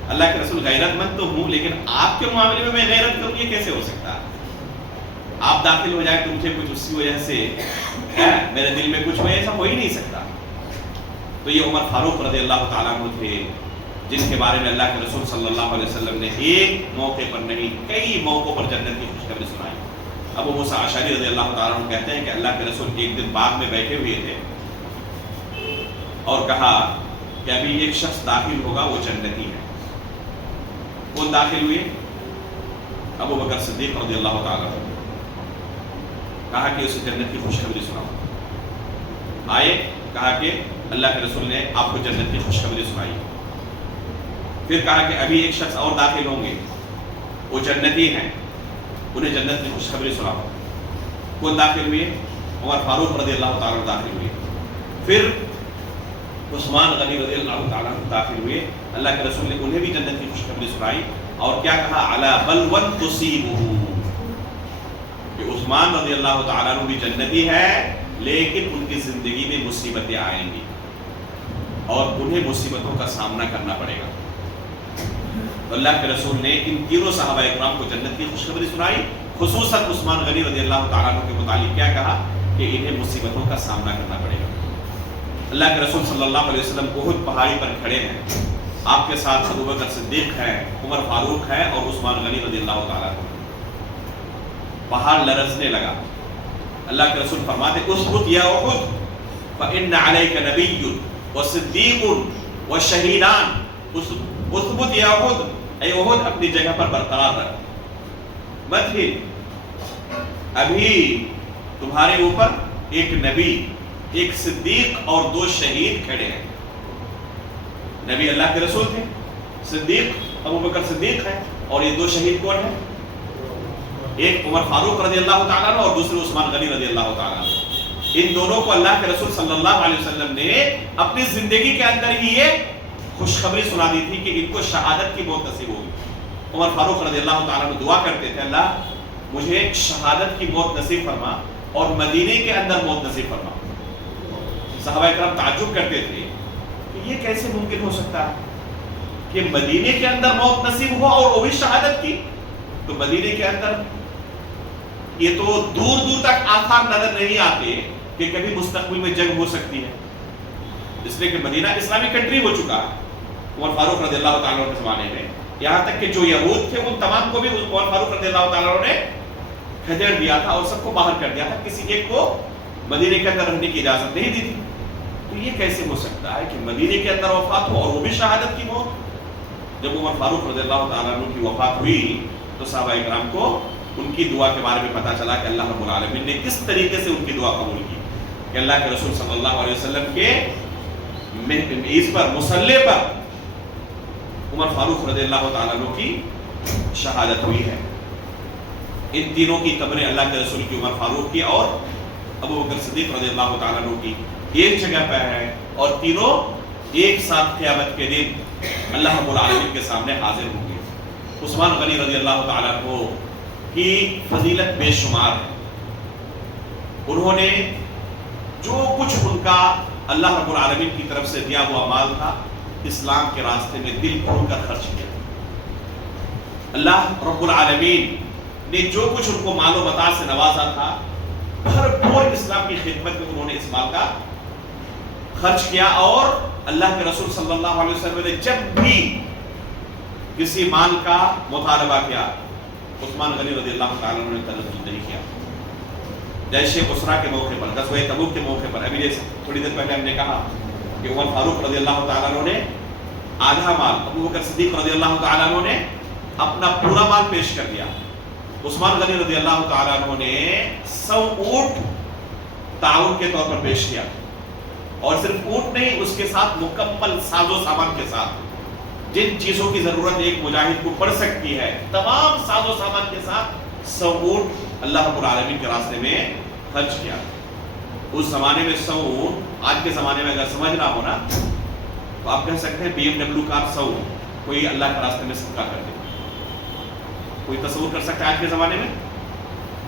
اللہ کے رسول غیرت مند تو ہوں لیکن آپ کے معاملے میں غیرت کروں یہ کیسے ہو سکتا ہے؟ آپ داخل ہو جائے تو مجھے کچھ اسی وجہ سے میرے دل میں کچھ ہو، ایسا ہو ہی نہیں سکتا. تو یہ عمر فاروق رضی اللہ تعالیٰ عنہ تھے جن کے بارے میں اللہ کے رسول صلی اللہ علیہ وسلم نے ایک موقع پر نہیں کئی موقعوں پر جنت کی خوشخبری سنائی. ابو موسیٰ اشعری رضی اللہ تعالیٰ عنہ کہتے ہیں کہ اللہ کے رسول ایک دن باغ میں بیٹھے ہوئے تھے اور کہا کہ ابھی ایک شخص داخل ہوگا وہ جنتی ہے. کون داخل ہوئے؟ ابو بکر صدیق رضی اللہ تعالیٰ عنہ. کہا کہ اسے جنت کی خوشخبری سناؤ. آئے، کہا کہ اللہ کے رسول نے آپ کو جنت کی خوشخبری سنائی. پھر کہا کہ ابھی ایک شخص اور داخل ہوں گے، وہ جنتی ہیں، انہیں جنت کی خوشخبری سناؤ. کون داخل ہوئے؟ عمر فاروق رضی اللہ تعالیٰ عنہ داخل ہوئے. پھر عثمان غنی رضی اللہ تعالیٰ عنہ داخل ہوئے، اللہ کے رسول نے انہیں بھی جنت کی خوشخبری سنائی اور کیا کہا، علی بلوى تصیبہ، کہ عثمان رضی اللہ تعالیٰ عنہ بھی جنتی ہے لیکن ان کی زندگی میں مصیبتیں آئیں گی اور انہیں مصیبتوں کا سامنا کرنا پڑے گا۔ تو اللہ کے رسول نے ان تینوں صحابہ اکرام کو جنت کی خوشخبری سنائی، خصوصاً عثمان غنی رضی اللہ تعالیٰ عنہ کے متعلق کیا کہا کہ انہیں مصیبتوں کا سامنا کرنا پڑے گا۔ اللہ کے رسول صلی اللہ علیہ وسلم احد پہاڑی پر کھڑے ہیں، آپ کے ساتھ ابوبکر صدیق ہے، عمر فاروق ہے اور عثمان غنی رضی اللہ تعالیٰ عنہ۔ پہاڑ لرزنے لگا، اللہ کے رسول فرماتے اثبت یا احد فإن علیک نبی وصدیق وشہیدان، اثبت یا احد، اے احد اپنی جگہ پر برقرار رکھ، مت ہل، ابھی تمہارے اوپر ایک نبی، ایک صدیق اور 2 شہید کھڑے ہیں۔ نبی اللہ کے رسول تھے، صدیق ابوبکر صدیق ہے، اور یہ 2 شہید کون ہیں؟ ایک عمر فاروق رضی اللہ تعالیٰ عنہ اور دوسرے عثمان غنی رضی اللہ تعالیٰ عنہ۔ ان دونوں کو اللہ کے رسول صلی اللہ علیہ وسلم نے اپنی زندگی کے اندر ہی یہ خوشخبری سنا دی تھی کہ ان کو شہادت کی موت نصیب ہوگی۔ عمر فاروق رضی اللہ تعالیٰ عنہ دعا کرتے تھے، اللہ مجھے شہادت کی موت نصیب فرما اور مدینے کے اندر موت نصیب فرما۔ صحابہ کرام تعجب کرتے تھے کہ یہ کیسے ممکن ہو سکتا ہے کہ مدینے کے اندر موت نصیب ہو اور وہ بھی شہادت کی؟ تو مدینے کے اندر یہ تو دور دور تک آثار نظر نہیں آتے کہ کبھی مستقبل میں جنگ ہو سکتی ہے، اس لیے کہ مدینہ اسلامی کنٹری ہو چکا ہے عمر فاروق رضی اللہ تعالیٰ عنہ کے زمانے میں، یہاں تک کہ جو یہود تھے ان تمام کو بھی عمر فاروق رضی اللہ تعالیٰ عنہ نے کھدیڑ دیا تھا اور سب کو باہر کر دیا تھا، کسی ایک کو مدینے کے اندر رہنے کی اجازت نہیں دی تھی۔ تو یہ کیسے ہو سکتا ہے کہ مدینے کے اندر وفات ہو اور وہ بھی شہادت کی موت؟ جب عمر فاروق رضی اللہ تعالیٰ عنہ کی وفات ہوئی تو صحابہ اکرام کو ان کی دعا کے بارے میں پتا چلا کہ اللہ رب العالمین نے کس طریقے سے ان کی دعا قبول کی، کہ اللہ کے رسول صلی اللہ علیہ وسلم کے اس پر مصلی پر عمر فاروق رضی اللہ تعالیٰ عنہ کی شہادت ہوئی ہے۔ ان تینوں کی قبریں اللہ کے رسول کی، عمر فاروق کی اور ابوبکر صدیق رضی اللہ تعالیٰ عنہ کی ایک جگہ پہ ہے، اور تینوں ایک ساتھ قیامت کے دن اللہ رب العالمین کے سامنے حاضر ہوں گے۔ عثمان غنی رضی اللہ تعالیٰ عنہ کی فضیلت بے شمار ہے، انہوں نے جو کچھ ان کا اللہ رب العالمین کی طرف سے دیا ہوا مال تھا اسلام کے راستے میں دل کھول کر خرچ کیا۔ اللہ رب العالمین نے جو کچھ ان کو مال و متاع سے نوازا تھا بھرپور اسلام کی خدمت میں انہوں نے اس مال کا خرچ کیا، اور اللہ کے رسول صلی اللہ علیہ وسلم نے جب بھی کسی مال کا مطالبہ کیا عثمان غنی رضی اللہ تعالیٰ عنہ نے تردد نہیں کیا۔ جیسے اسرا کے موقع پر، غزوہ تبوک کے موقع پر، ابھی جیسے تھوڑی دیر پہلے ہم نے کہا کہ عمر فاروق رضی اللہ تعالیٰ عنہ نے آدھا مال، ابوبکر صدیق رضی اللہ تعالیٰ عنہ نے اپنا پورا مال پیش کر دیا، عثمان غنی رضی اللہ تعالیٰ عنہ نے 100 اونٹ تعاون کے طور پر پیش کیا، اور صرف اونٹ نہیں، اس کے ساتھ مکمل ساز و سامان کے ساتھ جن چیزوں کی ضرورت ایک مجاہد کو پڑ سکتی ہے، تمام ساز و سامان کے ساتھ 100 اونٹ اللہ رب العالمین کے راستے میں خرچ کیا۔ اس زمانے میں 100 اونٹ، آج کے زمانے میں اگر سمجھنا ہونا تو آپ کہہ سکتے ہیں BMW کار 100 کوئی اللہ کے راستے میں صدقہ کر دے۔ کوئی تصور کر سکتا ہے آج کے زمانے میں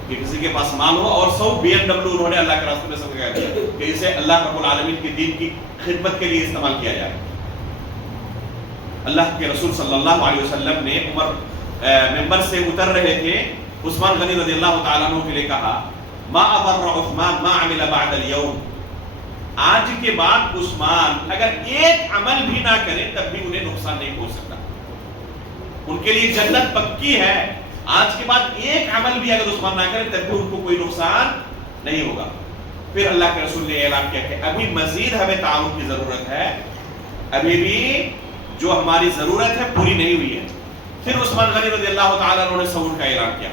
کہ کسی کے پاس مال ہو اور 100 BMW انہوں نے اللہ کے راستے میں صدقہ کر دیا کہ اسے اللہ رب العالمین کے دین کی خدمت کے لیے استعمال کیا جائے۔ اللہ کے رسول صلی اللہ علیہ وسلم نے عمر ممبر سے اتر رہے تھے، عثمان غنی رضی اللہ تعالیٰ عنہ کے لیے کہا ما اضر عثمان ما عمل بعد اليوم، آج کے بعد عثمان اگر ایک عمل بھی نہ کرے تب بھی انہیں نقصان نہیں پہنچ سکتا، ان کے لیے جنت پکی ہے، آج کے بعد ایک عمل بھی اگر عثمان نہ کرے تب بھی ان کو کوئی نقصان نہیں ہوگا۔ پھر اللہ کے رسول نے اعلان کیا کہ ابھی مزید ہمیں تعاون کی ضرورت ہے، ابھی بھی جو ہماری ضرورت ہے پوری نہیں ہوئی ہے۔ پھر عثمان غنی رضی اللہ تعالیٰ عنہ نے صبر کا اعلان کیا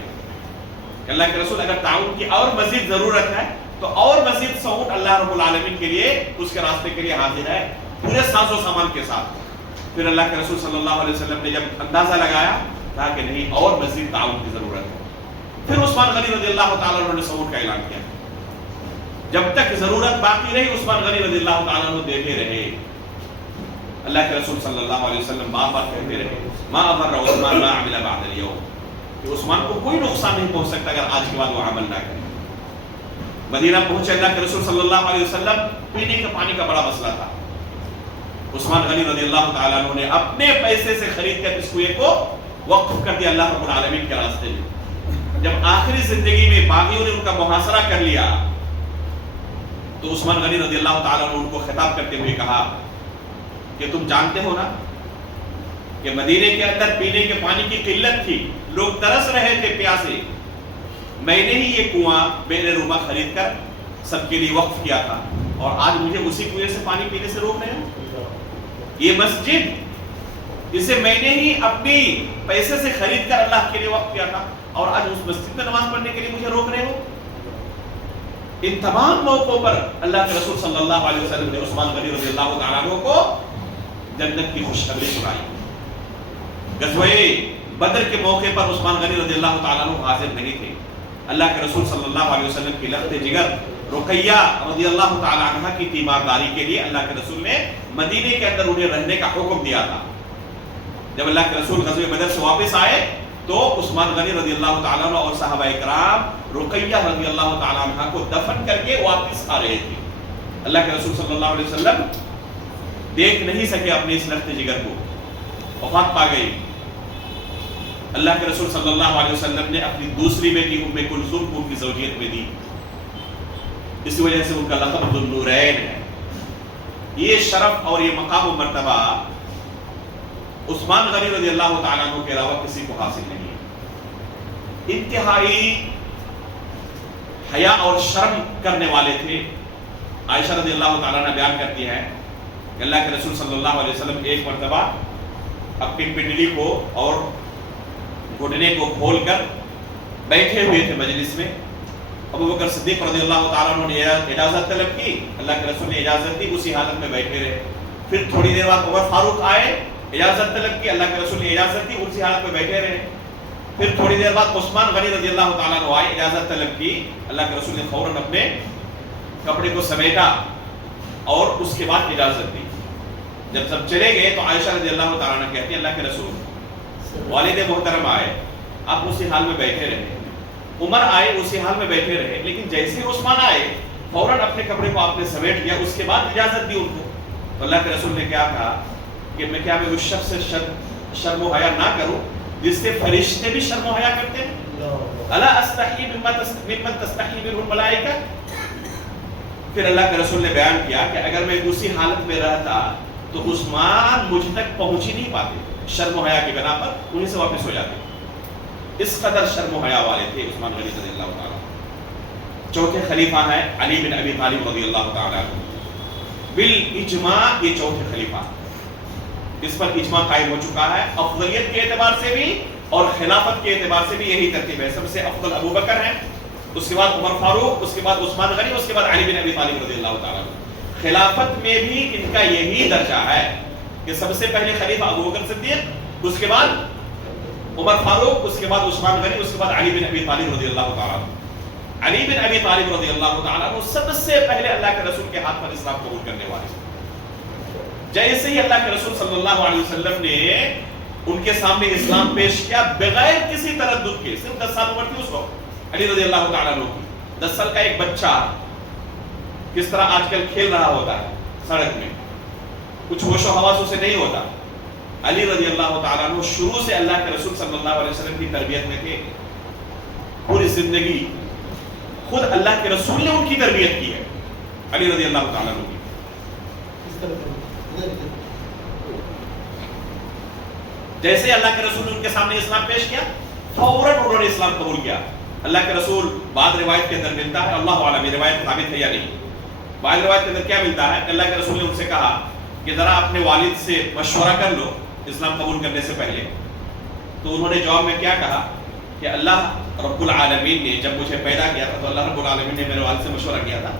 کہ اللہ کے رسول اگر تعاون کی اور مزید ضرورت ہے تو اور مزید صبر اللہ رب العالمین کے لیے، اس کے راستے کے لیے حاضر ہے پورے ساز و سامان کے ساتھ۔ پھر اللہ کے رسول صلی اللہ علیہ وسلم نے جب اندازہ لگایا کہا کہ نہیں اور مزید تعاون کی ضرورت ہے، پھر عثمان غنی رضی اللہ تعالیٰ عنہ نے صبر کا اعلان کیا۔ جب تک ضرورت باقی رہی عثمان غنی رضی اللہ تعالیٰ عنہ دیتے رہے، اللہ کے رسول صلی اللہ علیہ وسلم بار بار کہتے رہے ما اضر عثمان ما عمل بعد اليوم، کہ عثمان کو کوئی نقصان نہیں پہنچ سکتا اگر آج کے بعد وہ عمل نہ کرے۔ مدینہ پہنچے اللہ کے رسول صلی اللہ علیہ وسلم، پینے کے پانی کا بڑا مسئلہ تھا۔ عثمان غنی رضی اللہ تعالیٰ عنہ نے اپنے پیسے سے خرید کر اس کنویں کو وقف کر دیا اللہ رب العالمین کے راستے میں۔ جب آخری زندگی میں باغیوں نے ان کا محاصرہ کر لیا تو عثمان غنی رضی اللہ تعالیٰ عنہ ان کو خطاب کرتے ہوئے کہا کہ تم جانتے ہو نا کہ مدینے کے اندر پینے کے پانی کی قلت تھی، لوگ ترس رہے تھے پیاسے، میں نے ہی یہ کنواں بئر روما خرید کر سب کے لیے وقف کیا تھا، اور آج مجھے اسی کنویں سے پانی پینے سے روک رہے ہو؟ یہ مسجد اسے میں نے ہی اپنی پیسے سے خرید کر اللہ کے لیے وقف کیا تھا، اور آج اس مسجد میں نماز پڑھنے کے لیے مجھے روک رہے ہو؟ ان تمام موقعوں پر اللہ کے رسول صلی اللہ علیہ وسلم نے عثمان غنی رضی اللہ تعالیٰ عنہ کو جنت کی خوشخبری سنائی۔ غزوہ بدر کے موقع پر عثمان غنی رضی اللہ تعالیٰ عنہ حاضر نہیں تھے۔ اللہ کے رسول صلی اللہ علیہ وسلم کی لخت جگر رقیہ رضی اللہ تعالیٰ عنہ کی تیمارداری کے لیے اللہ کے رسول نے مدینے کے اندر انہیں رہنے کا حکم دیا تھا۔ جب اللہ کے رسول غزوہ بدر سے واپس آئے تو عثمان غنی رضی اللہ تعالیٰ عنہ اور صحابہ اکرام رقیہ رضی اللہ تعالیٰ عنہ کو دفن کر کے واپس آ رہے تھے۔ اللہ کے رسول صلی اللہ علیہ وسلم دیکھ نہیں سکے اپنے اس لخت جگر کو، وفات پا گئی۔ اللہ کے رسول صلی اللہ علیہ وسلم نے اپنی دوسری بیٹی ام کلثوم کو ان کی زوجیت میں دی، اسی وجہ سے ان کا لقب ذو النورین ہے۔ یہ شرف اور یہ مقام و مرتبہ عثمان غنی رضی اللہ تعالیٰ عنہ کے علاوہ کسی کو حاصل نہیں ہے۔ انتہائی حیا اور شرم کرنے والے تھے۔ عائشہ رضی اللہ تعالیٰ عنہ بیان کرتی ہے کہ اللہ کے رسول صلی اللہ علیہ وسلم ایک مرتبہ اپنی پنڈلی کو اور گھٹنے کو کھول کر بیٹھے ہوئے تھے مجلس میں۔ ابو بکر صدیق رضی اللہ تعالیٰ عنہ نے اجازت طلب کی، اللہ کے رسول نے اجازت دی، اسی حالت میں بیٹھے رہے۔ پھر تھوڑی دیر بعد عمر فاروق آئے، اجازت طلب کی، اللہ کے رسول نے اجازت دی، اسی حالت میں بیٹھے رہے۔ پھر تھوڑی دیر بعد عثمان غنی رضی اللہ تعالیٰ عنہ آئے، اجازت طلب کی، اللہ کے رسول نے فوراً اپنے کپڑے کو سمیٹا اور اس کے بعد اجازت دی۔ جب سب چلے گئے تو عائشہ رضی اللہ تعالیٰ عنہ کہتی ہیں اللہ کے رسول والد محترم آئے، آپ اسی حال میں بیٹھے رہے، عمر آئے اسی حال میں بیٹھے رہے، لیکن جیسے عثمان آئے فوراً اپنے کپڑے کو آپ نے سمیٹ لیا، اس کے بعد اجازت دی ان کو۔ تو اللہ کے رسول نے کیا کہا کہ میں اس شخص سے شرم و حیا نہ کروں جس سے فرشتے بھی شرم و حیا کرتے ہیں؟ الا استحی ممن تستحی منہ الملائکہ۔ پھر اللہ کے رسول نے بیان کیا کہ اگر میں اسی حالت میں رہتا تو عثمان مجھ تک پہنچ ہی نہیں پاتے، شرم و حیا کی بنا پر انہیں سے واپس ہو جاتے۔ اس قدر شرم و حیا والے تھے عثمان غنی رضی اللہ تعالیٰ۔ چوتھے خلیفہ ہیں علی بن ابی طالب رضی اللہ تعالیٰ عنہ۔ بالاجماع یہ چوتھے خلیفہ، اس پر اجماع قائم ہو چکا ہے، افضلیت کے اعتبار سے بھی اور خلافت کے اعتبار سے بھی یہی ترتیب ہے۔ سب سے افضل ابو بکر ہیں، اس کے بعد عمر فاروق، اس کے بعد عثمان غنی، اس کے بعد علی بن ابی طالب رضی اللہ تعالیٰ عنہ۔ خلافت میں بھی ان کا یہی درجہ ہے کہ سب سے پہلے خلیفہ ابو بکر صدیق، اس کے بعد عمر فاروق، اس کے بعد عثمان غنی، اس کے بعد علی بن ابی طالب رضی اللہ تعالیٰ عنہ۔ علی بن ابی طالب رضی اللہ تعالیٰ عنہ سب سے پہلے اللہ کے رسول کے ہاتھ پر اسلام قبول کرنے والے۔ جیسے ہی اللہ کے رسول صلی اللہ علیہ وسلم نے ان کے سامنے اسلام پیش کیا بغیر کسی تردد کے، صرف 10 سال عمر تھی اس وقت علی رضی اللہ تعالیٰ عنہ کی۔ 10 سال کا ایک بچہ کس طرح آج کل کھیل رہا ہوتا ہے سڑک میں، کچھ ہوش و حواس اسے نہیں ہوتا، علی رضی اللہ تعالیٰ عنہ شروع سے اللہ کے رسول صلی اللہ علیہ وسلم کی تربیت میں تھے۔ پوری زندگی خود اللہ کے رسول نے ان کی تربیت کی ہے، علی رضی اللہ تعالیٰ عنہ کی۔ جیسے اللہ کے رسول نے ان کے سامنے اسلام پیش کیا، فوراً انہوں نے اسلام قبول کیا۔ اللہ کے رسول بعد روایت کے اندر ملتا ہے، اللہ عالم یہ روایت ثابت ہے یا نہیں، بعد روایت کے اندر کیا ملتا ہے کہ اللہ کے رسول نے ان سے کہا کہ ذرا اپنے والد سے مشورہ کر لو اسلام قبول کرنے سے پہلے۔ تو انہوں نے جواب میں کیا کہا کہ اللہ رب العالمین نے جب مجھے پیدا کیا تھا تو اللہ رب العالمین نے میرے والد سے مشورہ کیا تھا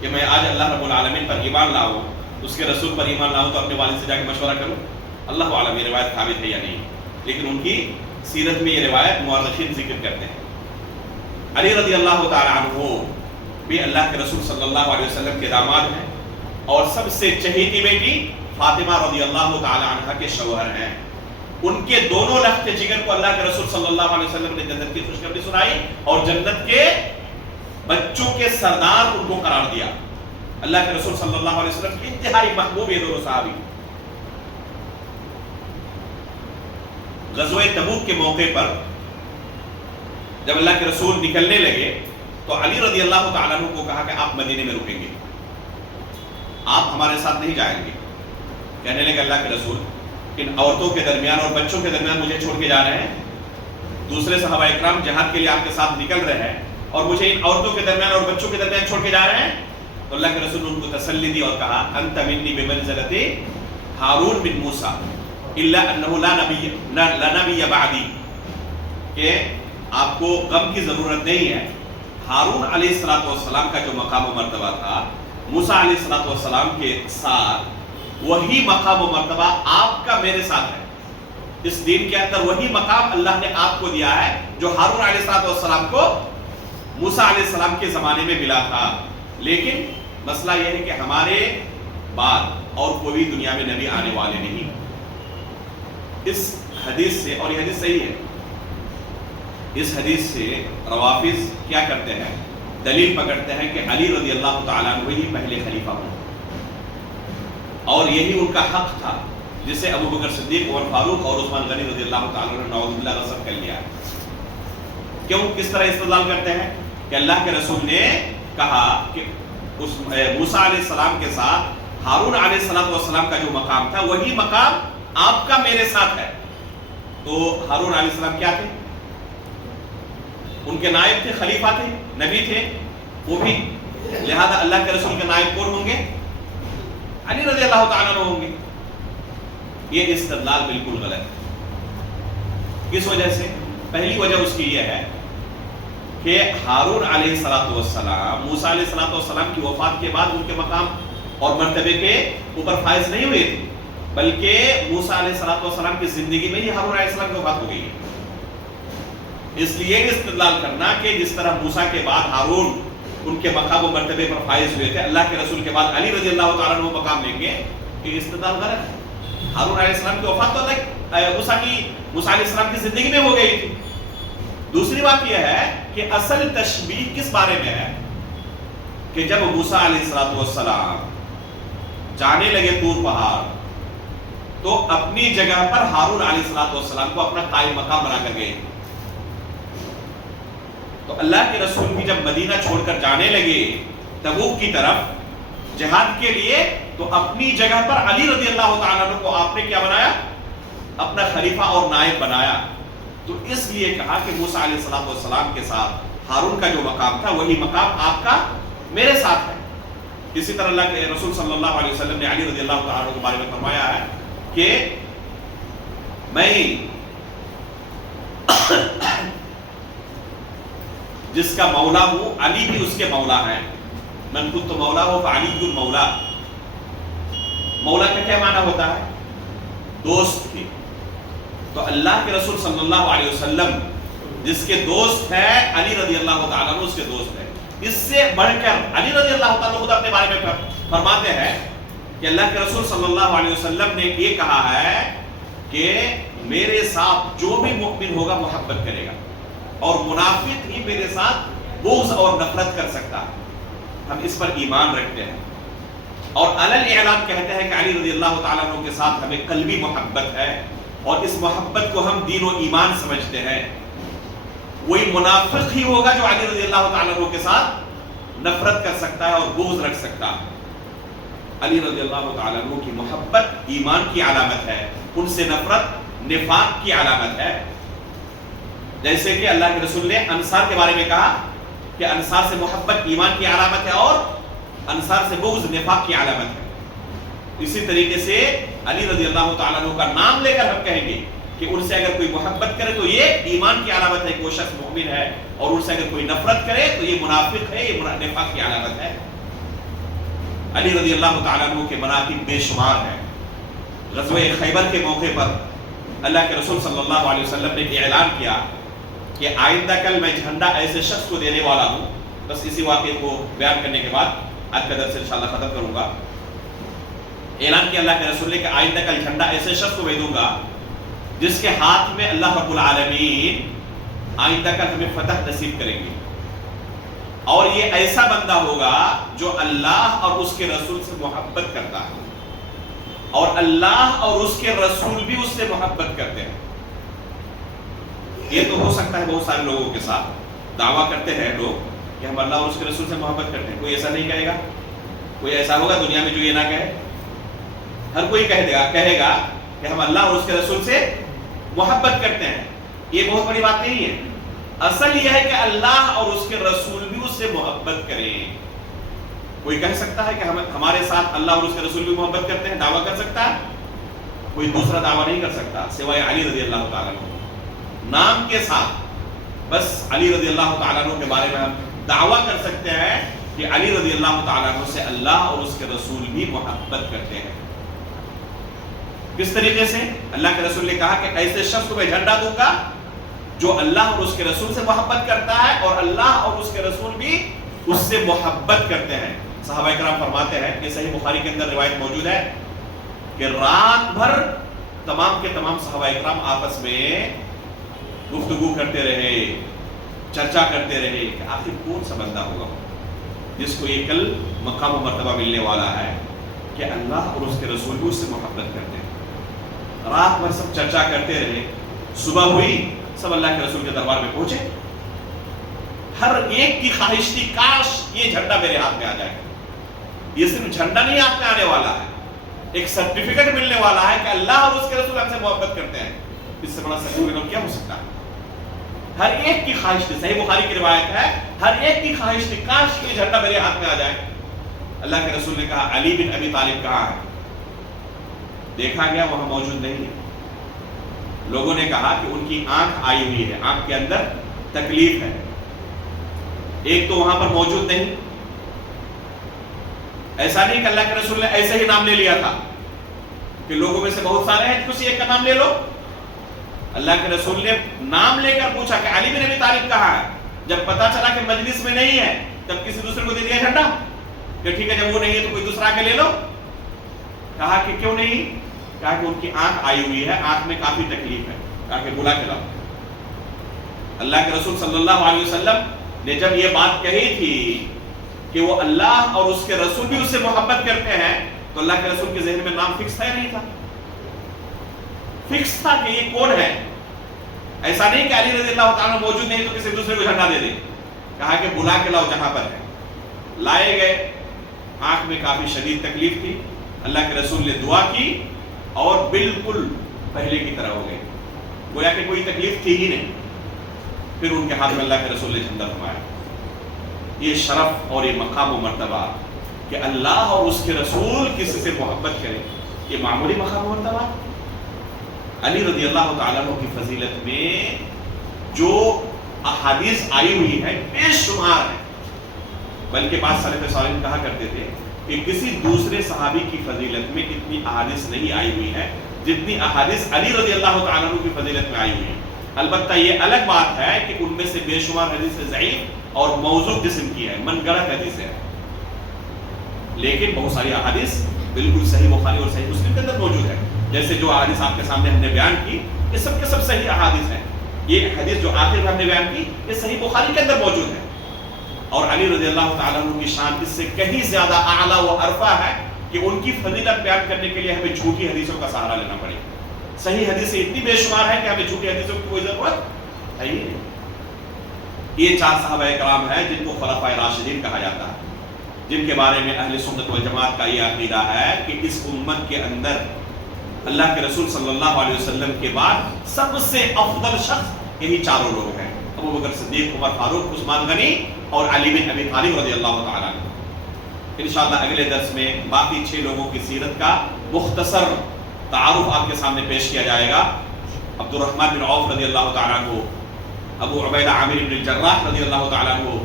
کہ میں آج اللہ رب العالمین پر ایمان لاؤں، اس کے رسول پر ایمان لاؤں تو اپنے والد سے جا کے مشورہ کروں۔ اللہ عالم یہ روایت ثابت ہے یا نہیں، لیکن ان کی سیرت میں یہ روایت مورخین ذکر کرتے ہیں۔ علی رضی اللہ تعالیٰ عنہ بھی اللہ کے رسول صلی اللہ علیہ وسلم کے داماد ہیں، اور سب سے چہیتی بیٹی فاطمہ رضی اللہ تعالی عنہ کے شوہر ہیں. ان کے دونوں لخت جگر کو اللہ کے رسول صلی اللہ علیہ وسلم نے جنت کی خوشخبری سنائی اور جنت کے بچوں کے سردار ان کو قرار دیا. اللہ کے رسول صلی اللہ علیہ وسلم کی انتہائی محبوب یہ دونوں صحابی. غزوہ تبوک کے موقع پر جب اللہ کے رسول نکلنے لگے تو علی رضی اللہ تعالیٰ عنہ کو کہا کہ آپ مدینے میں رکیں گے, آپ ہمارے ساتھ نہیں جائیں گے. کہنے لگے اللہ کے رسول ان عورتوں کے درمیان اور بچوں کے درمیان مجھے چھوڑ کے جا رہے ہیں, دوسرے صحابہ اکرام جہاد کے لیے آپ کے ساتھ نکل رہے ہیں اور مجھے ان عورتوں کے درمیان اور بچوں کے درمیان چھوڑ کے جا رہے ہیں. تو اللہ کے رسول نے ان کو تسلی دی اور کہا انت منی بمنزلۃ ہارون بن موسیٰ الا انہ لا نبی بعدی, کہ آپ کو غم کی ضرورت نہیں ہے. ہارون علیہ السلام کا جو مقام و مرتبہ تھا موسیٰ علیہ السلام کے ساتھ وہی مقام و مرتبہ آپ کا میرے ساتھ ہے. اس دین کے اندر وہی مقام اللہ نے آپ کو دیا ہے جو ہارون علیہ السلام کو موسیٰ علیہ السلام کے زمانے میں ملا تھا. لیکن مسئلہ یہ ہے کہ ہمارے بعد اور کوئی دنیا میں نبی آنے والے نہیں. اس حدیث سے, اور یہ حدیث صحیح ہے, اس حدیث سے روافض کیا کرتے ہیں, دلیل پکڑتے ہیں کہ علی رضی اللہ تعالیٰ عنہ ہی پہلے خلیفہ ہوں اور یہی ان کا حق تھا جسے ابو بکر صدیق, عمر فاروق اور عثمان غنی رضی اللہ تعالیٰ عنہ نعوذ باللہ غصب کر لیا. کیوں, کس طرح استدلال کرتے ہیں کہ اللہ کے رسول نے کہا کہ اس موسیٰ علیہ السلام کے ساتھ ہارون علیہ السلام کا جو مقام تھا وہی مقام آپ کا میرے ساتھ ہے. تو ہارون علیہ السلام کیا تھے, ان کے نائب تھے, خلیفہ تھے, نبی تھے وہ بھی, لہذا اللہ کے رسول کے نائب کون ہوں گے, علی رضی اللہ تعالیٰ عنہ ہوں گے. یہ استدلال بالکل غلط ہے. کس وجہ سے؟ پہلی وجہ اس کی یہ ہے کہ ہارون علیہ السلام موسیٰ علیہ السلام کی وفات کے بعد ان کے مقام اور مرتبے کے اوپر فائز نہیں ہوئے تھے, بلکہ موسیٰ علیہ السلام کی زندگی میں ہی ہارون علیہ السلام کی وفات ہو گئی ہے. اس لیے استدلال کرنا کہ جس طرح موسیٰ کے بعد ہارون ان کے مقام و مرتبے پر فائز ہوئے تھے, اللہ کے رسول کے بعد علی رضی اللہ تعالیٰ عنہ مقام لیں گے, یہ استدلال غلط ہے. ہارون علیہ السلام کی وفات تو موسیٰ علیہ السلام کی زندگی میں ہو گئی تھی. دوسری بات یہ ہے کہ اصل تشبیہ کس بارے میں ہے کہ جب موسیٰ علیہ السلام جانے لگے طور پہاڑ تو اپنی جگہ پر ہارون علیہ السلام کو اپنا قائم مقام بنا کر گئے. تو اللہ کے رسول بھی جب مدینہ چھوڑ کر جانے لگے تبوک کی طرف جہاد کے لیے تو اپنی جگہ پر علی رضی اللہ تعالیٰ عنہ کو آپ نے کیا بنایا, اپنا خلیفہ اور نائب بنایا. تو اس لیے کہا کہ موسیٰ علیہ السلام کے ساتھ ہارون کا جو مقام تھا وہی مقام آپ کا میرے ساتھ ہے. اسی طرح اللہ کے رسول صلی اللہ علیہ وسلم نے علی رضی اللہ تعالیٰ عنہ کے بارے میں فرمایا ہے کہ میں جس کا مولا ہوں علی بھی اس کے مولا ہیں. من کنت مولا ہو فعلی المولا. مولا کا کیا معنی ہوتا ہے, دوست کی. تو اللہ کے رسول صلی اللہ علیہ وسلم جس کے دوست ہے علی رضی اللہ تعالیٰ عنہ اس کے دوست ہے. اس سے بڑھ کر علی رضی اللہ تعالیٰ خود اپنے بارے میں فرماتے ہیں کہ اللہ کے رسول صلی اللہ علیہ وسلم نے یہ کہا ہے کہ میرے ساتھ جو بھی مؤمن ہوگا محبت کرے گا اور منافق ہی میرے ساتھ بغض اور نفرت کر سکتا ہے. ہم اس پر ایمان رکھتے ہیں اور علل اعلان کہتے ہیں کہ علی رضی اللہ تعالیٰ عنہ کے ساتھ ہمیں قلبی محبت ہے اور اس محبت کو ہم دین و ایمان سمجھتے ہیں. وہی منافق ہی ہوگا جو علی رضی اللہ تعالیٰ عنہ کے ساتھ نفرت کر سکتا ہے اور بغض رکھ سکتا ہے. علی رضی اللہ تعالیٰ عنہ کی محبت ایمان کی علامت ہے, ان سے نفرت نفاق کی علامت ہے. جیسے کہ اللہ کے رسول نے انصار کے بارے میں کہا کہ انصار سے محبت ایمان کی علامت ہے اور انصار سے بغض نفاق کی علامت ہے. اسی طریقے سے علی رضی اللہ تعالیٰ عنہ کا نام لے کر ہم کہیں گے کہ ان سے اگر کوئی محبت کرے تو یہ ایمان کی علامت ہے کہ وہ شخص مومن ہے, اور ان سے اگر کوئی نفرت کرے تو یہ منافق ہے, یہ نفاق کی علامت ہے. علی رضی اللہ تعالیٰ عنہ کے مناقب بے شمار ہیں. غزوہ خیبر کے موقع پر اللہ کے رسول صلی اللہ علیہ وسلم نے اعلان کیا کہ آئندہ کل میں جھنڈا ایسے شخص کو دینے والا ہوں. بس اسی واقعے کو بیان کرنے کے بعد آج کا درس انشاءاللہ ختم کروں گا. اعلان کیا اللہ کے رسول نے کہ آئندہ کل جھنڈا ایسے شخص کو بھیجوں جس کے ہاتھ میں اللہ رب العالمین آئندہ کل ہمیں فتح نصیب کریں گے، اور یہ ایسا بندہ ہوگا جو اللہ اور اس کے رسول سے محبت کرتا ہے، اور اللہ اور اس کے رسول بھی اس سے محبت کرتے ہیں۔ یہ تو ہو سکتا ہے بہت سارے لوگوں کے ساتھ دعویٰ کرتے ہیں لوگ کہ ہم اللہ اور اس کے رسول سے محبت کرتے ہیں، کوئی ایسا نہیں کہے گا؟ کوئی ایسا ہوگا دنیا میں جو یہ نہ کہے؟ ہر کوئی کہے گا کہ ہم اللہ اور اس کے رسول سے محبت کرتے ہیں۔ یہ بہت بڑی بات نہیں ہے، اصل یہ ہے کہ اللہ اور اس کے رسول بھی اس سے محبت کریں۔ کوئی کہہ سکتا ہے کہ ہمارے ساتھ اللہ اور اس کے رسول بھی محبت کرتے ہیں، دعویٰ کر سکتا ہے؟ کوئی دوسرا دعویٰ نہیں کر سکتا سوائے علی رضی اللہ تعالیٰ عنہ، نام کے ساتھ بس علی رضی اللہ تعالیٰ عنہ کے بارے میں ہم دعویٰ کر سکتے ہیں کہ علی رضی اللہ تعالیٰ عنہ سے اللہ اور اس کے رسول بھی محبت کرتے ہیں۔ کس طریقے سے؟ اللہ کے رسول نے کہا کہ ایسے شخص کو میں جھنڈا دوں گا جو اللہ اور اس کے رسول سے محبت کرتا ہے، اور اللہ اور اس کے رسول بھی اس سے محبت کرتے ہیں۔ صحابہ کرام فرماتے ہیں کہ صحیح بخاری کے اندر روایت موجود ہے کہ رات بھر تمام کے تمام صحابہ کرام آپس میں گفتگو کرتے رہے، چرچا کرتے رہے کہ آخر کون سا بندہ ہوگا جس کو یہ کل مقام و مرتبہ ملنے والا ہے کہ اللہ اور اس کے رسول بھی اس سے محبت کرتے ہیں۔ رات بھر سب چرچا کرتے رہے، صبح ہوئی سب اللہ کے رسول کے دربار میں پہنچے۔ ہر ایک کی خواہش تھی کاش یہ جھنڈا میرے ہاتھ میں آ جائے۔ یہ صرف جھنڈا نہیں ہاتھ میں آنے والا ہے، ایک سرٹیفکیٹ ملنے والا ہے کہ اللہ اور اس کے رسول ہم سے محبت کرتے ہیں۔ اس سے بڑا سرٹیفکیٹ کیا ہو سکتا ہے؟ ہر ایک کی خواہش تھی، صحیح بخاری کی روایت ہے، ہر ایک کی خواہش تھی کاش یہ جھنڈا میرے ہاتھ میں آ جائے۔ اللہ کے رسول نے کہا علی بن ابی طالب کہاں ہے؟ دیکھا گیا وہاں موجود نہیں ہے۔ لوگوں نے کہا کہ ان کی آنکھ آئی ہوئی ہے، آنکھ کے اندر تکلیف ہے، ایک تو وہاں پر موجود نہیں۔ ایسا نہیں کہ اللہ کے رسول نے ایسے ہی نام لے لیا تھا کہ لوگوں میں سے بہت سارے ہیں کسی ایک کا نام لے لو۔ اللہ کے رسول نے نام لے کر پوچھا کہ علی بن ابی طالب کہاں ہے؟ جب پتا چلا کہ مجلس میں نہیں ہے تب کسی دوسرے کو دے دیا جھنڈا کہ ٹھیک ہے جب وہ نہیں ہے تو کوئی دوسرا کے لے لو۔ کہا کہ کیوں نہیں؟ کہا کہ ان کی آنکھ آئی ہوئی ہے، آنکھ میں کافی تکلیف ہے۔ کہا کہ بلا کے لاؤ۔ اللہ کے رسول صلی اللہ علیہ وسلم نے جب یہ بات کہی تھی کہ وہ اللہ اور اس کے رسول بھی اس سے محبت کرتے ہیں تو اللہ کے رسول کے ذہن میں نام فکس تھا یا نہیں تھا؟ فکس تھا کہ یہ کون ہے۔ ایسا نہیں کہ علی رضی اللہ تعالیٰ موجود نہیں تو کسی دوسرے کو جھنڈا دے دے۔ کہا کہ بلا کے لاؤ جہاں پر ہے۔ لائے گئے، آنکھ میں کافی شدید تکلیف تھی، اللہ کے رسول نے دعا کی اور بالکل پہلے کی طرح ہو گئے، گویا کہ کوئی تکلیف تھی ہی نہیں۔ پھر ان کے ہاتھ میں اللہ کے رسول نے جھنڈا تھمایا۔ یہ شرف اور یہ مقام و مرتبہ کہ اللہ اور اس کے رسول کسی سے محبت کرے، یہ معمولی مقام و مرتبہ۔ علی رضی اللہ تعالیٰ عنہ کی فضیلت میں جو احادیث آئی ہوئی ہے بے شمار ہے، بلکہ بعض سلف صالحین کہا کرتے تھے کہ کسی دوسرے صحابی کی فضیلت میں اتنی احادیث نہیں آئی ہوئی ہے جتنی احادیث علی رضی اللہ تعالیٰ عنہ کی فضیلت میں آئی ہوئی ہے۔ البتہ یہ الگ بات ہے کہ ان میں سے بے شمار حدیث ضعیف اور موضوع قسم کی ہے، من گڑت حدیث ہے، لیکن بہت ساری احادیث بالکل صحیح بخاری اور صحیح مسلم کے اندر موجود ہے۔ جیسے جو احادیث آپ کے سامنے ہم نے بیان کی یہ سب کے سب صحیح احادیث ہیں۔ یہ حدیث جو آخر میں ہم نے بیان کی یہ صحیح بخاری کے اندر موجود ہے، اور علی رضی اللہ تعالیٰ عنہ کی شان اس سے کہیں زیادہ اعلیٰ و ارفع ہے کہ ان کی فضیلت بیان کرنے کے لیے ہمیں جھوٹی حدیثوں کا سہارا لینا پڑے۔ صحیح حدیثیں اتنی بے شمار ہے کہ ہمیں جھوٹی حدیثوں کی کوئی ضرورت ہے ہی نہیں۔ یہ چار صحابہ کرام ہیں جن کو خلفائے راشدین کہا جاتا ہے، جن کے بارے میں اہل سنت والجماعت کا یہ عقیدہ ہے کہ اس امت کے اندر اللہ کے رسول صلی اللہ علیہ وسلم کے بعد سب سے افضل شخص یہی چاروں لوگ ہیں، ابو بکر صدیق، عمر فاروق، عثمان غنی اور علی بن ابی طالب رضی اللہ تعالیٰ عنہ۔ انشاءاللہ اگلے درس میں باقی 6 لوگوں کی سیرت کا مختصر تعارف آپ کے سامنے پیش کیا جائے گا۔ عبد الرحمن بن عوف رضی اللہ تعالیٰ عنہ، ابو عبیدہ عامر بن الجراح رضی اللہ تعالیٰ عنہ،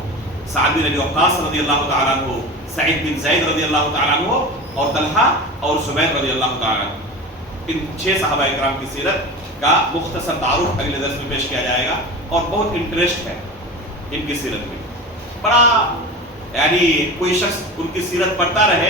سعد بن ابی وقاص رضی اللہ تعالیٰ عنہ، سعید بن زید رضی اللہ تعالیٰ عنہ اور طلحہ اور زبیر رضی اللہ تعالیٰ عنہ۔ ان 6 صحابہ اکرام کی سیرت کا مختصر تعارف اگلے درس میں پیش کیا جائے گا، اور بہت انٹرسٹ ہے ان کی سیرت میں، بڑا یعنی کوئی شخص ان کی سیرت پڑھتا رہے